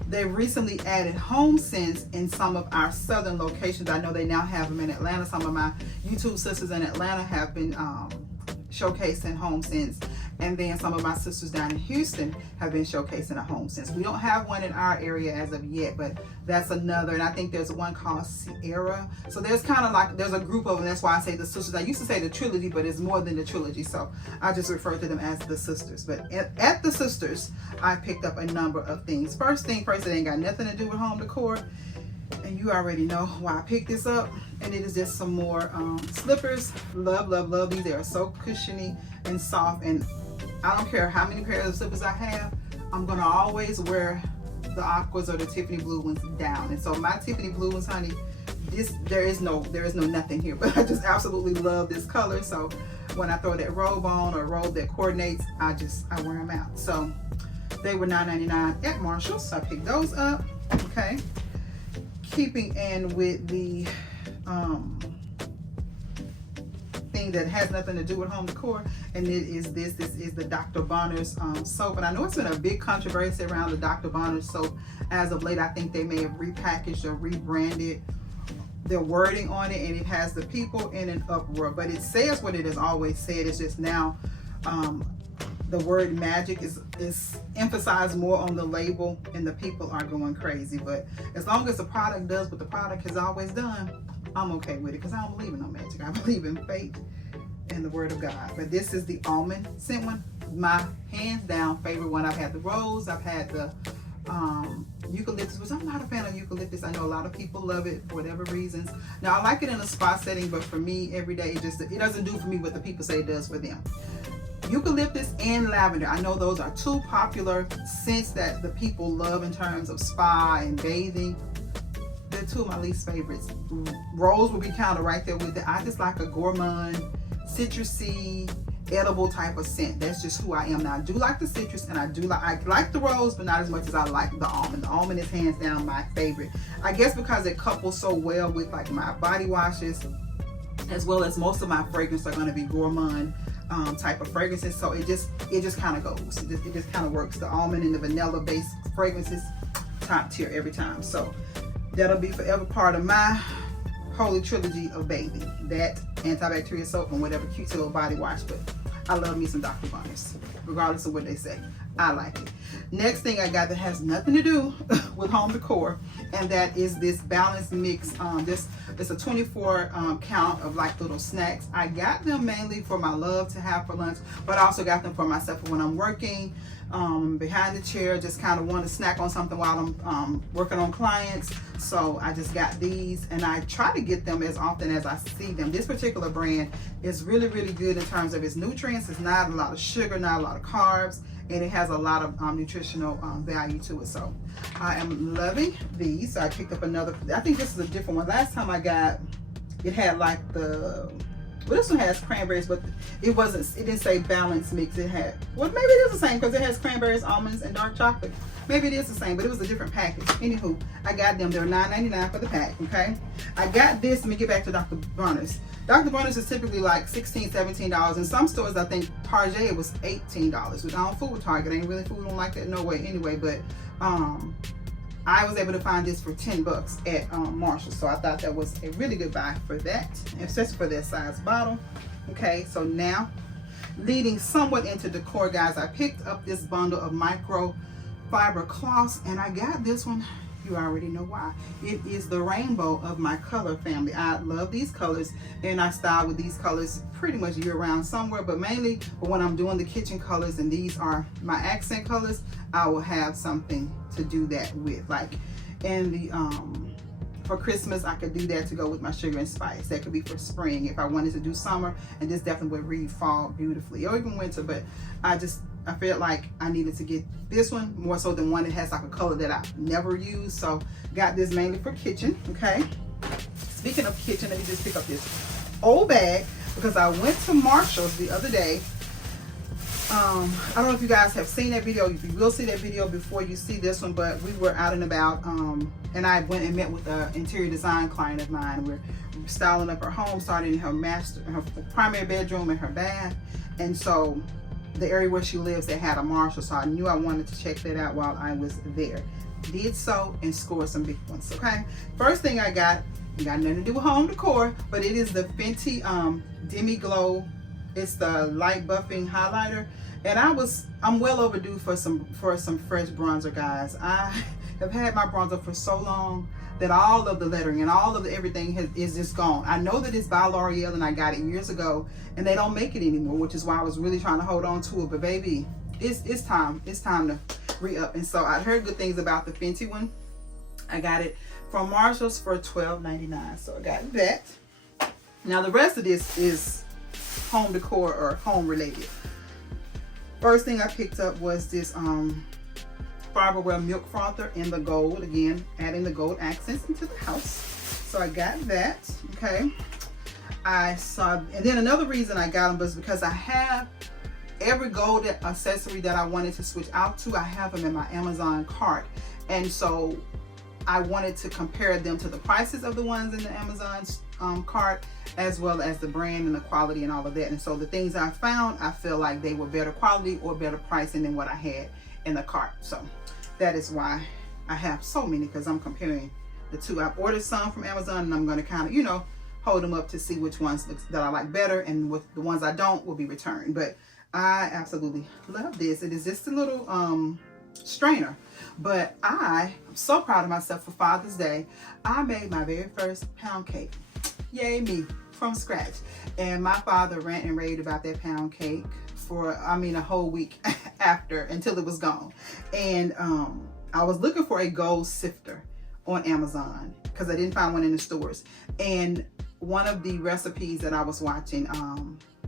they recently added HomeSense in some of our southern locations. I know they now have them in Atlanta. Some of my YouTube sisters in Atlanta have been showcasing HomeSense, and then some of my sisters down in Houston have been showcasing a HomeSense. We don't have one in our area as of yet, but that's another. And I think there's one called Sierra. So there's kind of like, there's a group of them. That's why I say the sisters. I used to say the trilogy, but it's more than the trilogy, so I just refer to them as the sisters. But at the sisters, I picked up a number of things. First thing first, it ain't got nothing to do with home decor, and you already know why I picked this up. And it is just some more slippers. Love, love, love these. They are so cushiony and soft, and I don't care how many pairs of slippers I have, I'm gonna always wear the aquas or the Tiffany blue ones down. And so my Tiffany blue ones, honey, there is no nothing here, but I just absolutely love this color. So when I throw that robe on, or a robe that coordinates, I wear them out. So they were $9.99 at Marshalls, so I picked those up. Okay, keeping in with the thing that has nothing to do with home decor, and it is this is the Dr. Bronner's soap. And I know it's been a big controversy around the Dr. Bronner's soap as of late. I think they may have repackaged or rebranded their wording on it, and it has the people in an uproar, but it says what it has always said. It's just now the word magic is emphasized more on the label, and the people are going crazy. But as long as the product does what the product has always done, I'm okay with it, because I don't believe in no magic. I believe in faith and the word of God. But this is the almond scent one, my hands down favorite one. I've had the rose, I've had the eucalyptus, which I'm not a fan of eucalyptus. I know a lot of people love it for whatever reasons. Now I like it in a spa setting, but for me every day, it doesn't do for me what the people say it does for them. Eucalyptus and lavender, I know those are 2 popular scents that the people love in terms of spa and bathing. They're 2 of my least favorites. Rose will be kind of right there with it. I just like a gourmand, citrusy, edible type of scent. That's just who I am. Now I do like the citrus, and I like the rose, but not as much as I like the almond. The almond is hands down my favorite. I guess because it couples so well with like my body washes, as well as most of my fragrances are going to be gourmand type of fragrances. So it just kind of goes. It just kind of works. The almond and the vanilla based fragrances, top tier every time. So that'll be forever part of my holy trilogy of bathing. That, antibacterial soap, and whatever cute little body wash. But I love me some Dr. Bronner's, regardless of what they say. I like it. Next thing I got that has nothing to do with home decor, and that is this balanced mix. It's a 24 count of like little snacks. I got them mainly for my love to have for lunch, but I also got them for myself for when I'm working behind the chair, just kind of want to snack on something while I'm working on clients. So I just got these, and I try to get them as often as I see them. This particular brand is really, really good in terms of its nutrients. It's not a lot of sugar, not a lot of carbs, and it has a lot of nutritional value to it. So I am loving these. So I picked up another, I think this is a different one. Last time I got, it had like well, this one has cranberries, but it didn't say balanced mix. It had, well, maybe it is the same because it has cranberries, almonds, and dark chocolate. Maybe it is the same, but it was a different package. Anywho, I got them. They're $9.99 for the pack, okay? I got this. Let me get back to Dr. Bronner's. Dr. Bronner's is typically like $16, $17. In some stores, I think Target was $18, which I don't fool with Target. I ain't really fooling like that, no way anyway. But I was able to find this for 10 bucks at Marshalls. So I thought that was a really good buy for that, especially for that size bottle. Okay, so now leading somewhat into decor, guys, I picked up this bundle of microfiber cloths, and I got this one. You already know why. It is the rainbow of my color family. I love these colors, and I style with these colors pretty much year round somewhere, but mainly when I'm doing the kitchen colors, and these are my accent colors, I will have something to do that with. Like in the for Christmas, I could do that to go with my sugar and spice. That could be for spring if I wanted to do summer, and this definitely would read fall beautifully, or even winter. But I felt like I needed to get this one more so than one that has like a color that I never use. So got this mainly for kitchen. Okay, speaking of kitchen, let me just pick up this old bag because I went to Marshalls the other day. I don't know if you guys have seen that video. You will see that video before you see this one, but we were out and about, and I went and met with an interior design client of mine. We're styling up her home, starting in her primary bedroom and her bath, and so the area where she lives, they had a Marshall, so I knew I wanted to check that out while I was there. Did so and scored some big ones. Okay, first thing I got nothing to do with home decor, but it is the Fenty Demi Glow. It's the light buffing highlighter, and I'm well overdue for some fresh bronzer, guys. I have had my bronzer for so long that all of the lettering and all of everything is just gone. I know that it's by L'Oreal, and I got it years ago, and they don't make it anymore, which is why I was really trying to hold on to it. But baby, it's time to re-up. And so I heard good things about the Fenty one. I got it from Marshalls for $12.99, so I got that. Now the rest of this is home decor or home related. First thing I picked up was this Farberware milk frother in the gold, again adding the gold accents into the house. So I got that. Okay, and then another reason I got them was because I have every gold accessory that I wanted to switch out to. I have them in my Amazon cart, and so I wanted to compare them to the prices of the ones in the Amazon cart, as well as the brand and the quality and all of that. And so the things I found, I feel like they were better quality or better pricing than what I had in the cart. So that is why I have so many, because I'm comparing the two. I've ordered some from Amazon, and I'm going to kind of, you know, hold them up to see which ones that I like better, and with the ones I don't will be returned. But I absolutely love this. It is just a little strainer, but I'm so proud of myself. For Father's Day, I made my very first pound cake. Yay me, from scratch. And my father ranted and raved about that pound cake for, a whole week after, until it was gone. And I was looking for a gold sifter on Amazon because I didn't find one in the stores. And one of the recipes that I was watching,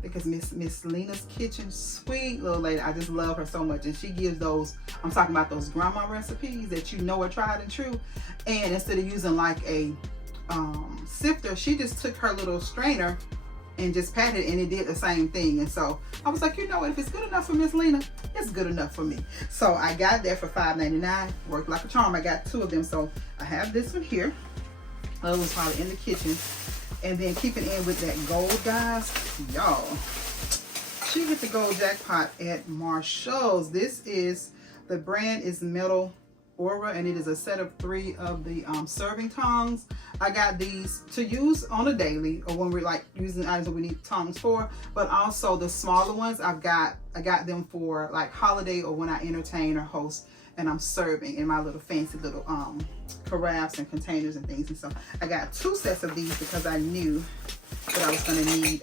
because Miss Lena's Kitchen, sweet little lady, I just love her so much, and she gives those, I'm talking about those grandma recipes that you know are tried and true. And instead of using like a sifter, she just took her little strainer and just patted it, and it did the same thing. And so I was like, you know what, if it's good enough for Miss Lena, it's good enough for me. So I got that for $5.99. Worked like a charm. I got two of them, so I have this one here. The other one's probably in the kitchen. And then keeping in with that gold, guys, y'all, she hit the gold jackpot at Marshalls. This is, the brand is Metal Aura, and it is a set of 3 of the serving tongs. I got these to use on a daily, or when we're like using items that we need tongs for, but also the smaller ones I got them for like holiday, or when I entertain or host and I'm serving in my little fancy little carafes and containers and things. And so I got 2 sets of these because I knew that I was going to need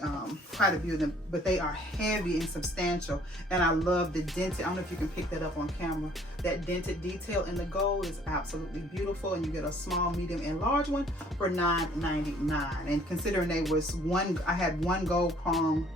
quite a few of them, but they are heavy and substantial. And I love the dented, I don't know if you can pick that up on camera, that dented detail in the gold is absolutely beautiful. And you get a small, medium, and large one for $9.99. And considering they was I had 1 gold prong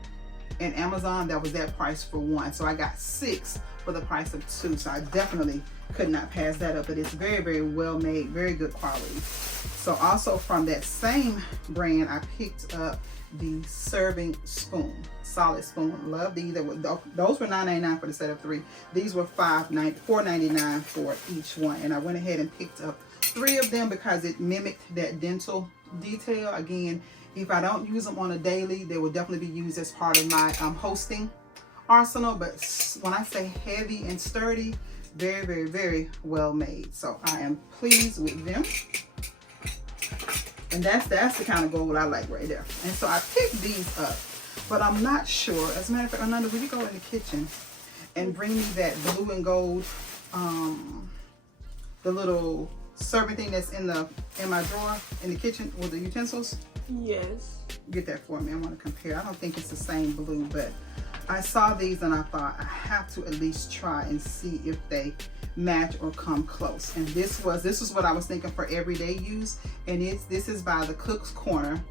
in Amazon that was that price for 1, so I got 6 for the price of 2. So I definitely could not pass that up. But it's very, very well made, very good quality. So also from that same brand, I picked up the serving spoon, solid spoon. Love these. Those were $9.99 for the set of 3. These were $4.99 for each one. And I went ahead and picked up 3 of them because it mimicked that dental detail. Again, if I don't use them on a daily, they will definitely be used as part of my hosting arsenal. But when I say heavy and sturdy, Very, very, very well made. So I am pleased with them. And that's the kind of gold I like right there. And so I picked these up, but I'm not sure. As a matter of fact, Ananda, will you go in the kitchen and bring me that blue and gold, the little serving thing that's in my drawer in the kitchen with the utensils? Yes. Get that for me. I want to compare. I don't think it's the same blue, but I saw these and I thought I have to at least try and see if they match or come close. And this is what I was thinking for everyday use. And this is by the Cook's Corner,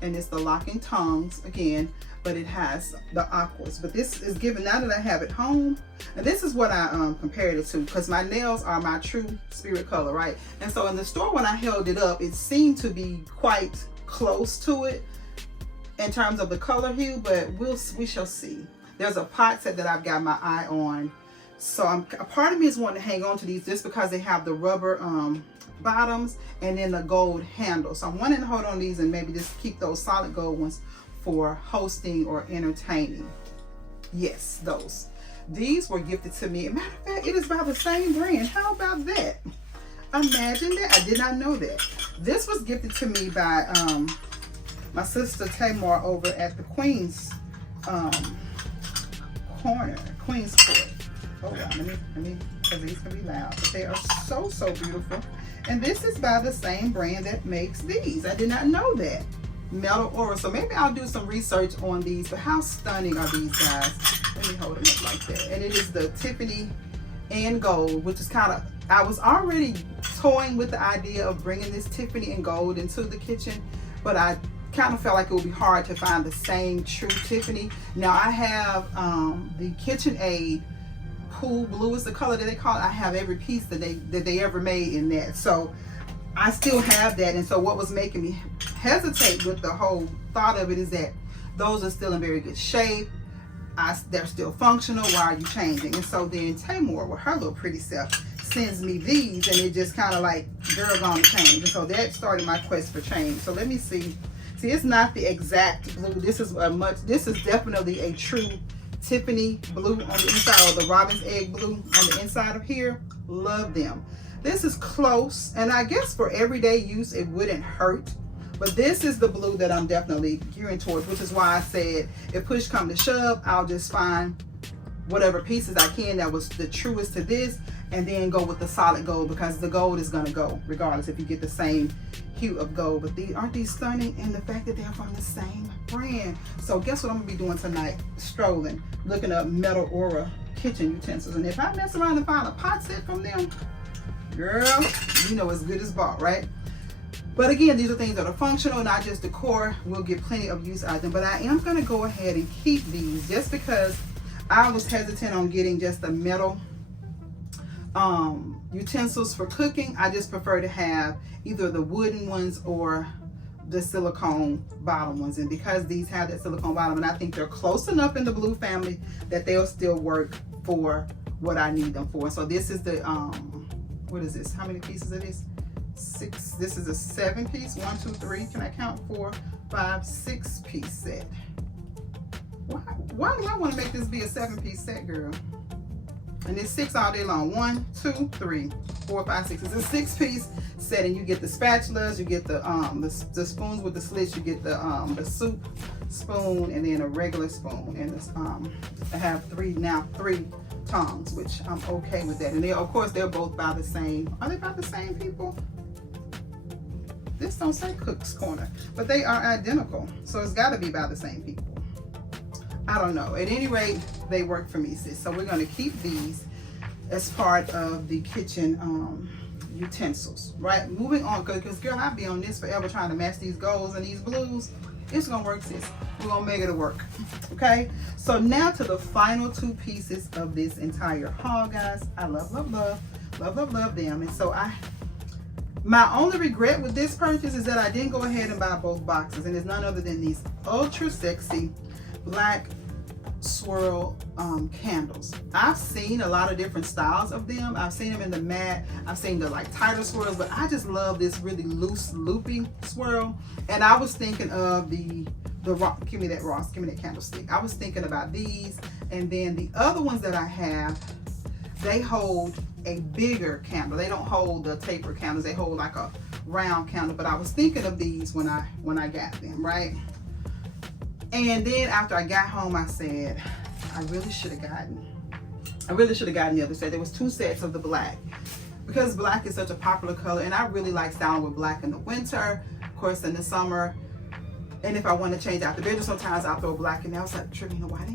and it's the locking tongues again, but it has the aquas. But this is given, now that I have it home, and this is what I compared it to, because my nails are my true spirit color, right? And so in the store when I held it up, it seemed to be quite close to it in terms of the color hue, but we shall see. There's a pot set that I've got my eye on, so a part of me is wanting to hang on to these just because they have the rubber bottoms and then the gold handle. So I'm wanting to hold on to these and maybe just keep those solid gold ones for hosting or entertaining. Yes, those. These were gifted to me. As a matter of fact, it is by the same brand. How about that? Imagine that. I did not know that. This was gifted to me by my sister Tamar over at the Queen's Corner, Queen's Court. Oh wow, let me, because these can be loud, but they are so beautiful. And this is by the same brand that makes these. I did not know that. Metal Aura. So maybe I'll do some research on these, but how stunning are these guys? Let me hold them up like that. And it is the Tiffany and gold, which is kind of, I was already toying with the idea of bringing this Tiffany and gold into the kitchen, but I kind of felt like it would be hard to find the same true Tiffany. Now I have the KitchenAid Pool Blue is the color that they call it. I have every piece that they ever made in that. So I still have that. And so what was making me hesitate with the whole thought of it is that those are still in very good shape. They're still functional. Why are you changing? And so then Tamar, with her little pretty self, sends me these, and it just kind of like, girl, gonna change. And so that started my quest for change. So let me see. See, it's not the exact blue. This is definitely a true Tiffany blue on the inside, or the Robin's Egg blue on the inside of here. Love them. This is close, and I guess for everyday use it wouldn't hurt, but this is the blue that I'm definitely gearing towards, which is why I said if push come to shove, I'll just find whatever pieces I can that was the truest to this, and then go with the solid gold, because the gold is gonna go regardless if you get the same hue of gold. But aren't these stunning? And the fact that they're from the same brand. So guess what I'm gonna be doing tonight? Strolling, looking up Metal Aura kitchen utensils, and if I mess around and find a pot set from them, girl, you know it's good as bought, right? But again, these are things that are functional, not just decor. We'll get plenty of use out of them. But I am gonna go ahead and keep these just because I was hesitant on getting just the metal utensils for cooking. I just prefer to have either the wooden ones or the silicone bottom ones. And because these have that silicone bottom, and I think they're close enough in the blue family that they'll still work for what I need them for. So this is the, what is this? How many pieces of this? 6. This is a 7-piece. 1, 2, 3. Can I count? 4, 5, 6-piece set. Why do I want to make this be a 7-piece set, girl? And it's 6 all day long. 1, 2, 3, 4, 5, 6. It's a 6-piece set, and you get the spatulas, you get the spoons with the slits, you get the soup spoon, and then a regular spoon. And this, I have 3 tongs, which I'm okay with that. And they, of course, they're both by the same. Are they by the same people? This don't say Cook's Corner, but they are identical, so it's got to be by the same people. I don't know. At any rate, they work for me, sis. So we're going to keep these as part of the kitchen utensils, right? Moving on, because girl, I'll be on this forever trying to match these golds and these blues. It's going to work, sis. We're going to make it work, okay? So now to the final 2 pieces of this entire haul, guys. I love them. And so my only regret with this purchase is that I didn't go ahead and buy both boxes, and it's none other than these ultra sexy black swirl candles. I've seen a lot of different styles of them. I've seen them in the matte, I've seen the like tighter swirls, but I just love this really loose loopy swirl. And I was thinking of the give me that Ross, give me that candlestick. I was thinking about these, and then the other ones that I have, they hold a bigger candle. They don't hold the taper candles, they hold like a round candle. But I was thinking of these when I got them, right? And then after I got home, I said, I really should have gotten the other set. There was 2 sets of the black, because black is such a popular color, and I really like styling with black in the winter, of course in the summer, and if I want to change out the bedroom, sometimes I'll throw black in there. I was like, Travina, why do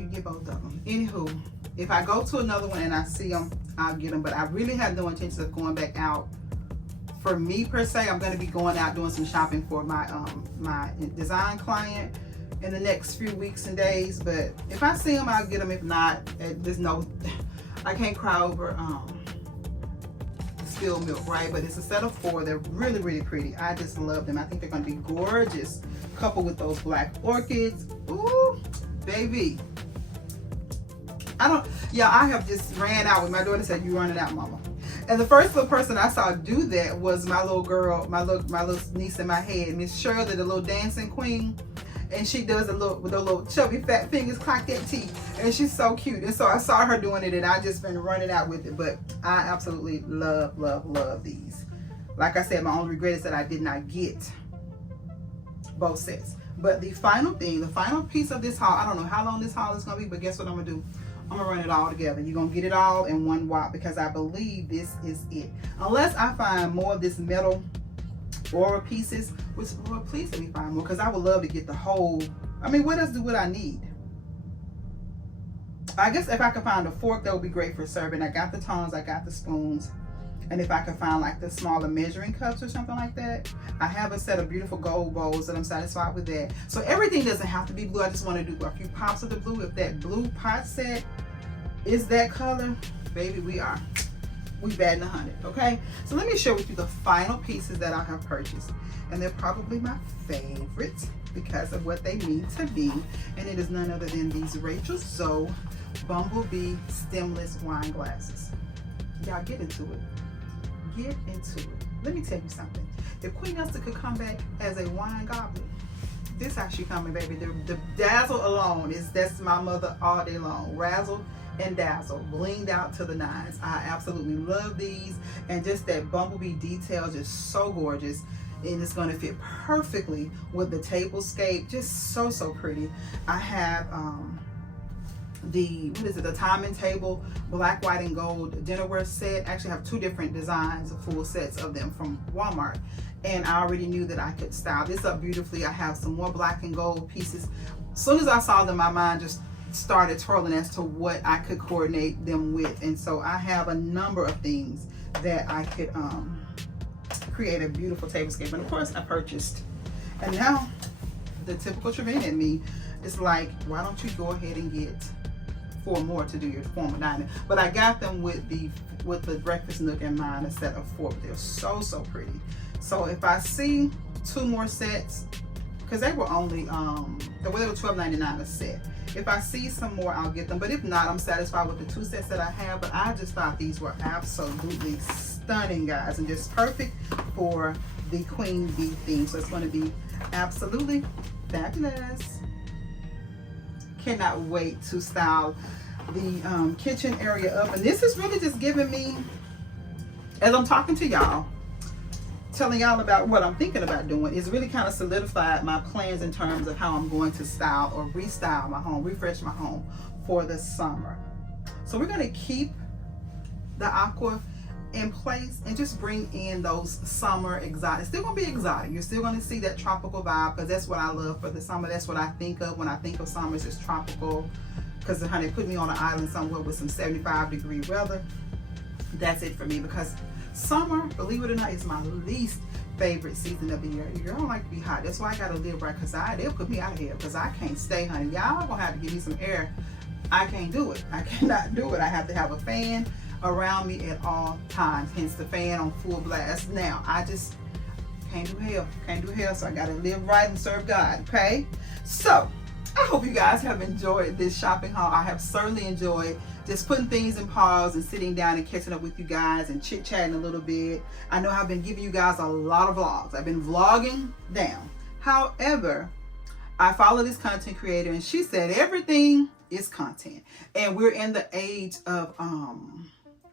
you get both of them? Anywho, if I go to another one and I see them, I'll get them, but I really have no intentions of going back out. For me per se, I'm going to be going out doing some shopping for my my design client in the next few weeks and days. But if I see them, I'll get them. If not, there's no, I can't cry over spilled milk, right? But it's a set of 4. They're really, really pretty. I just love them. I think they're going to be gorgeous, coupled with those black orchids. Ooh, baby. I have just ran out. With my daughter said, "You running out, mama." And the first little person I saw do that was my little girl, my little niece in my head, Miss Shirley, the little dancing queen. And she does a little with her little chubby fat fingers, clock that T, and she's so cute. And so I saw her doing it, and I just been running out with it. But I absolutely love, love, love these. Like I said, my only regret is that I did not get both sets. But the final thing, the final piece of this haul, I don't know how long this haul is gonna be, but guess what I'm gonna do? I'm gonna run it all together. You're gonna get it all in one whop, because I believe this is it. Unless I find more of this metal aura pieces, which, Lord, please let me find more, because I would love to get the whole. I mean, what else would I need? I guess if I could find a fork, that would be great for serving. I got the tongs, I got the spoons, and if I could find like the smaller measuring cups or something like that. I have a set of beautiful gold bowls that I'm satisfied with that. So everything doesn't have to be blue. I just want to do a few pops of the blue. If that blue pot set is that color, baby, we batting 100, okay? So let me share with you the final pieces that I have purchased. And they're probably my favorite because of what they mean to me. And it is none other than these Rachel Zoe Bumblebee stemless wine glasses. Y'all get into it. Get into it. Let me tell you something. If Queen Esther could come back as a wine goblet, this how she coming, baby. The Dazzle alone, that's my mother all day long. Razzle and Dazzle, blinged out to the nines. I absolutely love these, and just that bumblebee detail, just so gorgeous, and it's going to fit perfectly with the tablescape. Just so pretty. I have the timing table black, white, and gold dinnerware set. I actually have 2 different designs, full sets of them from Walmart, and I already knew that I could style this up beautifully. I have some more black and gold pieces. As soon as I saw them, my mind just started twirling as to what I could coordinate them with. And so I have a number of things that I could create a beautiful tablescape. And of course I purchased, and now the typical Travina in me is like, why don't you go ahead and get 4 more to do your formal dining? But I got them with the breakfast nook in mind, a set of 4. They're so pretty. So if I see 2 more sets, because they were only they were $12.99 a set. If I see some more, I'll get them. But if not, I'm satisfied with the 2 sets that I have. But I just thought these were absolutely stunning, guys, and just perfect for the queen bee theme. So it's going to be absolutely fabulous. Cannot wait to style the kitchen area up. And this is really just giving me, as I'm talking to y'all, telling y'all about what I'm thinking about doing, is really kind of solidified my plans in terms of how I'm going to style or restyle my home, refresh my home for the summer. So we're going to keep the aqua in place and just bring in those summer exotic. It's still going to be exotic. You're still going to see that tropical vibe, because that's what I love for the summer. That's what I think of when I think of summer, is just tropical. Because honey, put me on an island somewhere with some 75-degree weather. That's it for me, because summer, believe it or not, is my least favorite season of the year. You don't like to be hot. That's why I gotta live right, because they'll put me out of here, because I can't stay, honey. Y'all gonna have to give me some air. I can't do it. I cannot do it. I have to have a fan around me at all times, hence the fan on full blast. Now I just can't do hell, so I gotta live right and serve God. Okay, so I hope you guys have enjoyed this shopping haul. I have certainly enjoyed just putting things in pause and sitting down and catching up with you guys and chit-chatting a little bit. I know I've been giving you guys a lot of vlogs. I've been vlogging down. However, I follow this content creator, and she said everything is content. And we're in the age of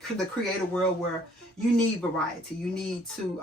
the creative world where you need variety. You need to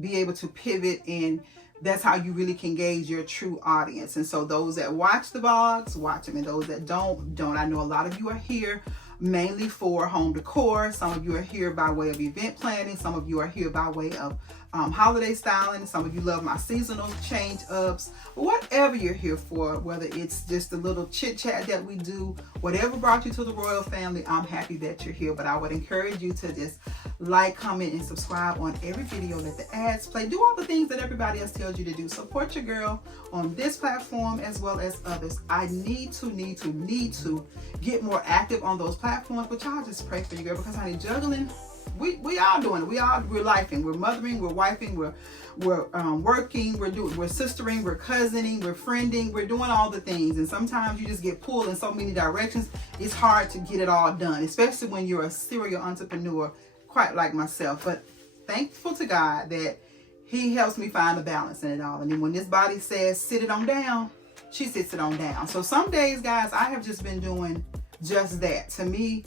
be able to pivot, and that's how you really can gauge your true audience. And so those that watch the vlogs, watch them, and those that don't. I know a lot of you are here mainly for home decor. Some of you are here by way of event planning. Some of you are here by way of holiday styling. Some of you love my seasonal change ups. Whatever you're here for, whether it's just a little chit chat that we do, whatever brought you to the royal family, I'm happy that you're here. But I would encourage you to just like, comment, and subscribe on every video. Let the ads play. Do all the things that everybody else tells you to do. Support your girl on this platform as well as others. I need to get more active on those platforms, but y'all just pray for your girl, because honey, juggling, we all doing it. We're lifing, we're mothering, we're wifing, we're working, we're sistering, we're cousining, we're friending, we're doing all the things. And sometimes you just get pulled in so many directions. It's hard to get it all done, especially when you're a serial entrepreneur, quite like myself. But thankful to God that He helps me find the balance in it all. And then when this body says sit it on down, she sits it on down. So some days, guys, I have just been doing just that. To me,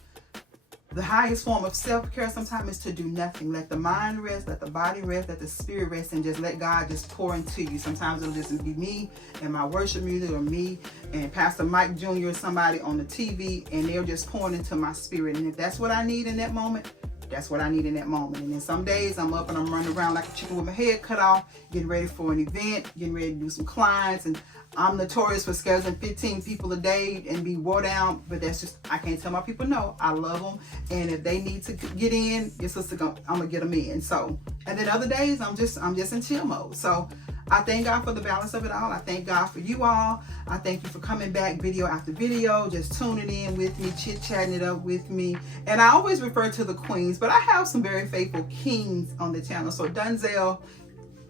the highest form of self-care sometimes is to do nothing. Let the mind rest, let the body rest, let the spirit rest, and just let God just pour into you. Sometimes it'll just be me and my worship music, or me and Pastor Mike Jr. or somebody on the TV, and they're just pouring into my spirit. And if that's what I need in that moment, that's what I need in that moment. And then some days I'm up and I'm running around like a chicken with my head cut off, getting ready for an event, getting ready to do some clients. And I'm notorious for scheduling 15 people a day and be wore down, but that's just, I can't tell my people no. I love them, and if they need to get in, your sister, I'm gonna get them in. So, and then other days I'm just in chill mode. So I thank God for the balance of it all. I thank God for you all. I thank you for coming back video after video, just tuning in with me, chit-chatting it up with me. And I always refer to the queens, but I have some very faithful kings on the channel. So Denzel,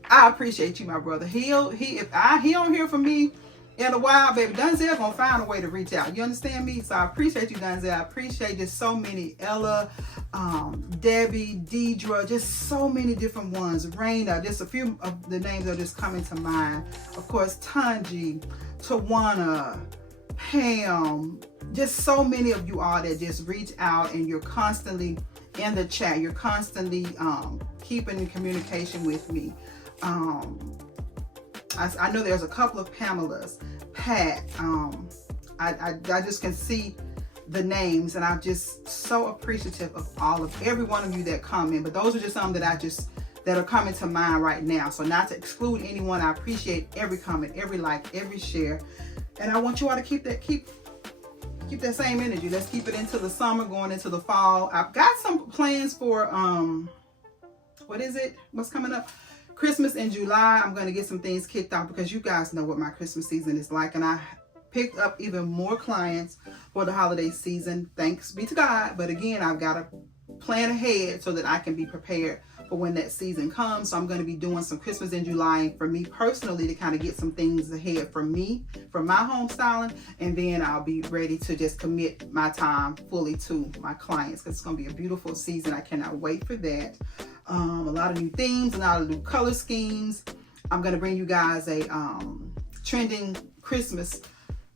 I appreciate you, my brother. If he don't hear from me in a while, baby, Denzel gonna find a way to reach out. You understand me? So I appreciate you, Denzel. I appreciate just so many. Ella, Debbie, Deidre, just so many different ones. Raina, just a few of the names that are just coming to mind. Of course, Tanji, Tawana, Pam, just so many of you all that just reach out, and you're constantly in the chat. You're constantly keeping in communication with me. I know there's a couple of Pamelas, Pat. I just can see the names, and I'm just so appreciative of every one of you that come in. But those are just some that that are coming to mind right now. So not to exclude anyone, I appreciate every comment, every like, every share, and I want you all to keep that same energy. Let's keep it into the summer, going into the fall. I've got some plans for what's coming up? Christmas in July. I'm going to get some things kicked off, because you guys know what my Christmas season is like, and I picked up even more clients for the holiday season. Thanks be to God. But again, I've got to plan ahead so that I can be prepared for when that season comes. So I'm going to be doing some Christmas in July for me personally, to kind of get some things ahead for me, for my home styling, and then I'll be ready to just commit my time fully to my clients, because it's going to be a beautiful season. I cannot wait for that. A lot of new themes, a lot of new color schemes. I'm going to bring you guys a trending Christmas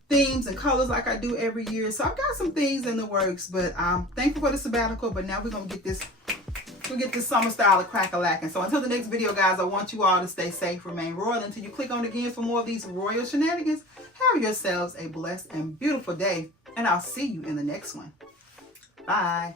themes and colors like I do every year. So I've got some things in the works, but I'm thankful for the sabbatical. But now we're going to get this summer style of crack-a-lacking. So until the next video, guys, I want you all to stay safe, remain royal, until you click on it again for more of these royal shenanigans. Have yourselves a blessed and beautiful day, and I'll see you in the next one. Bye.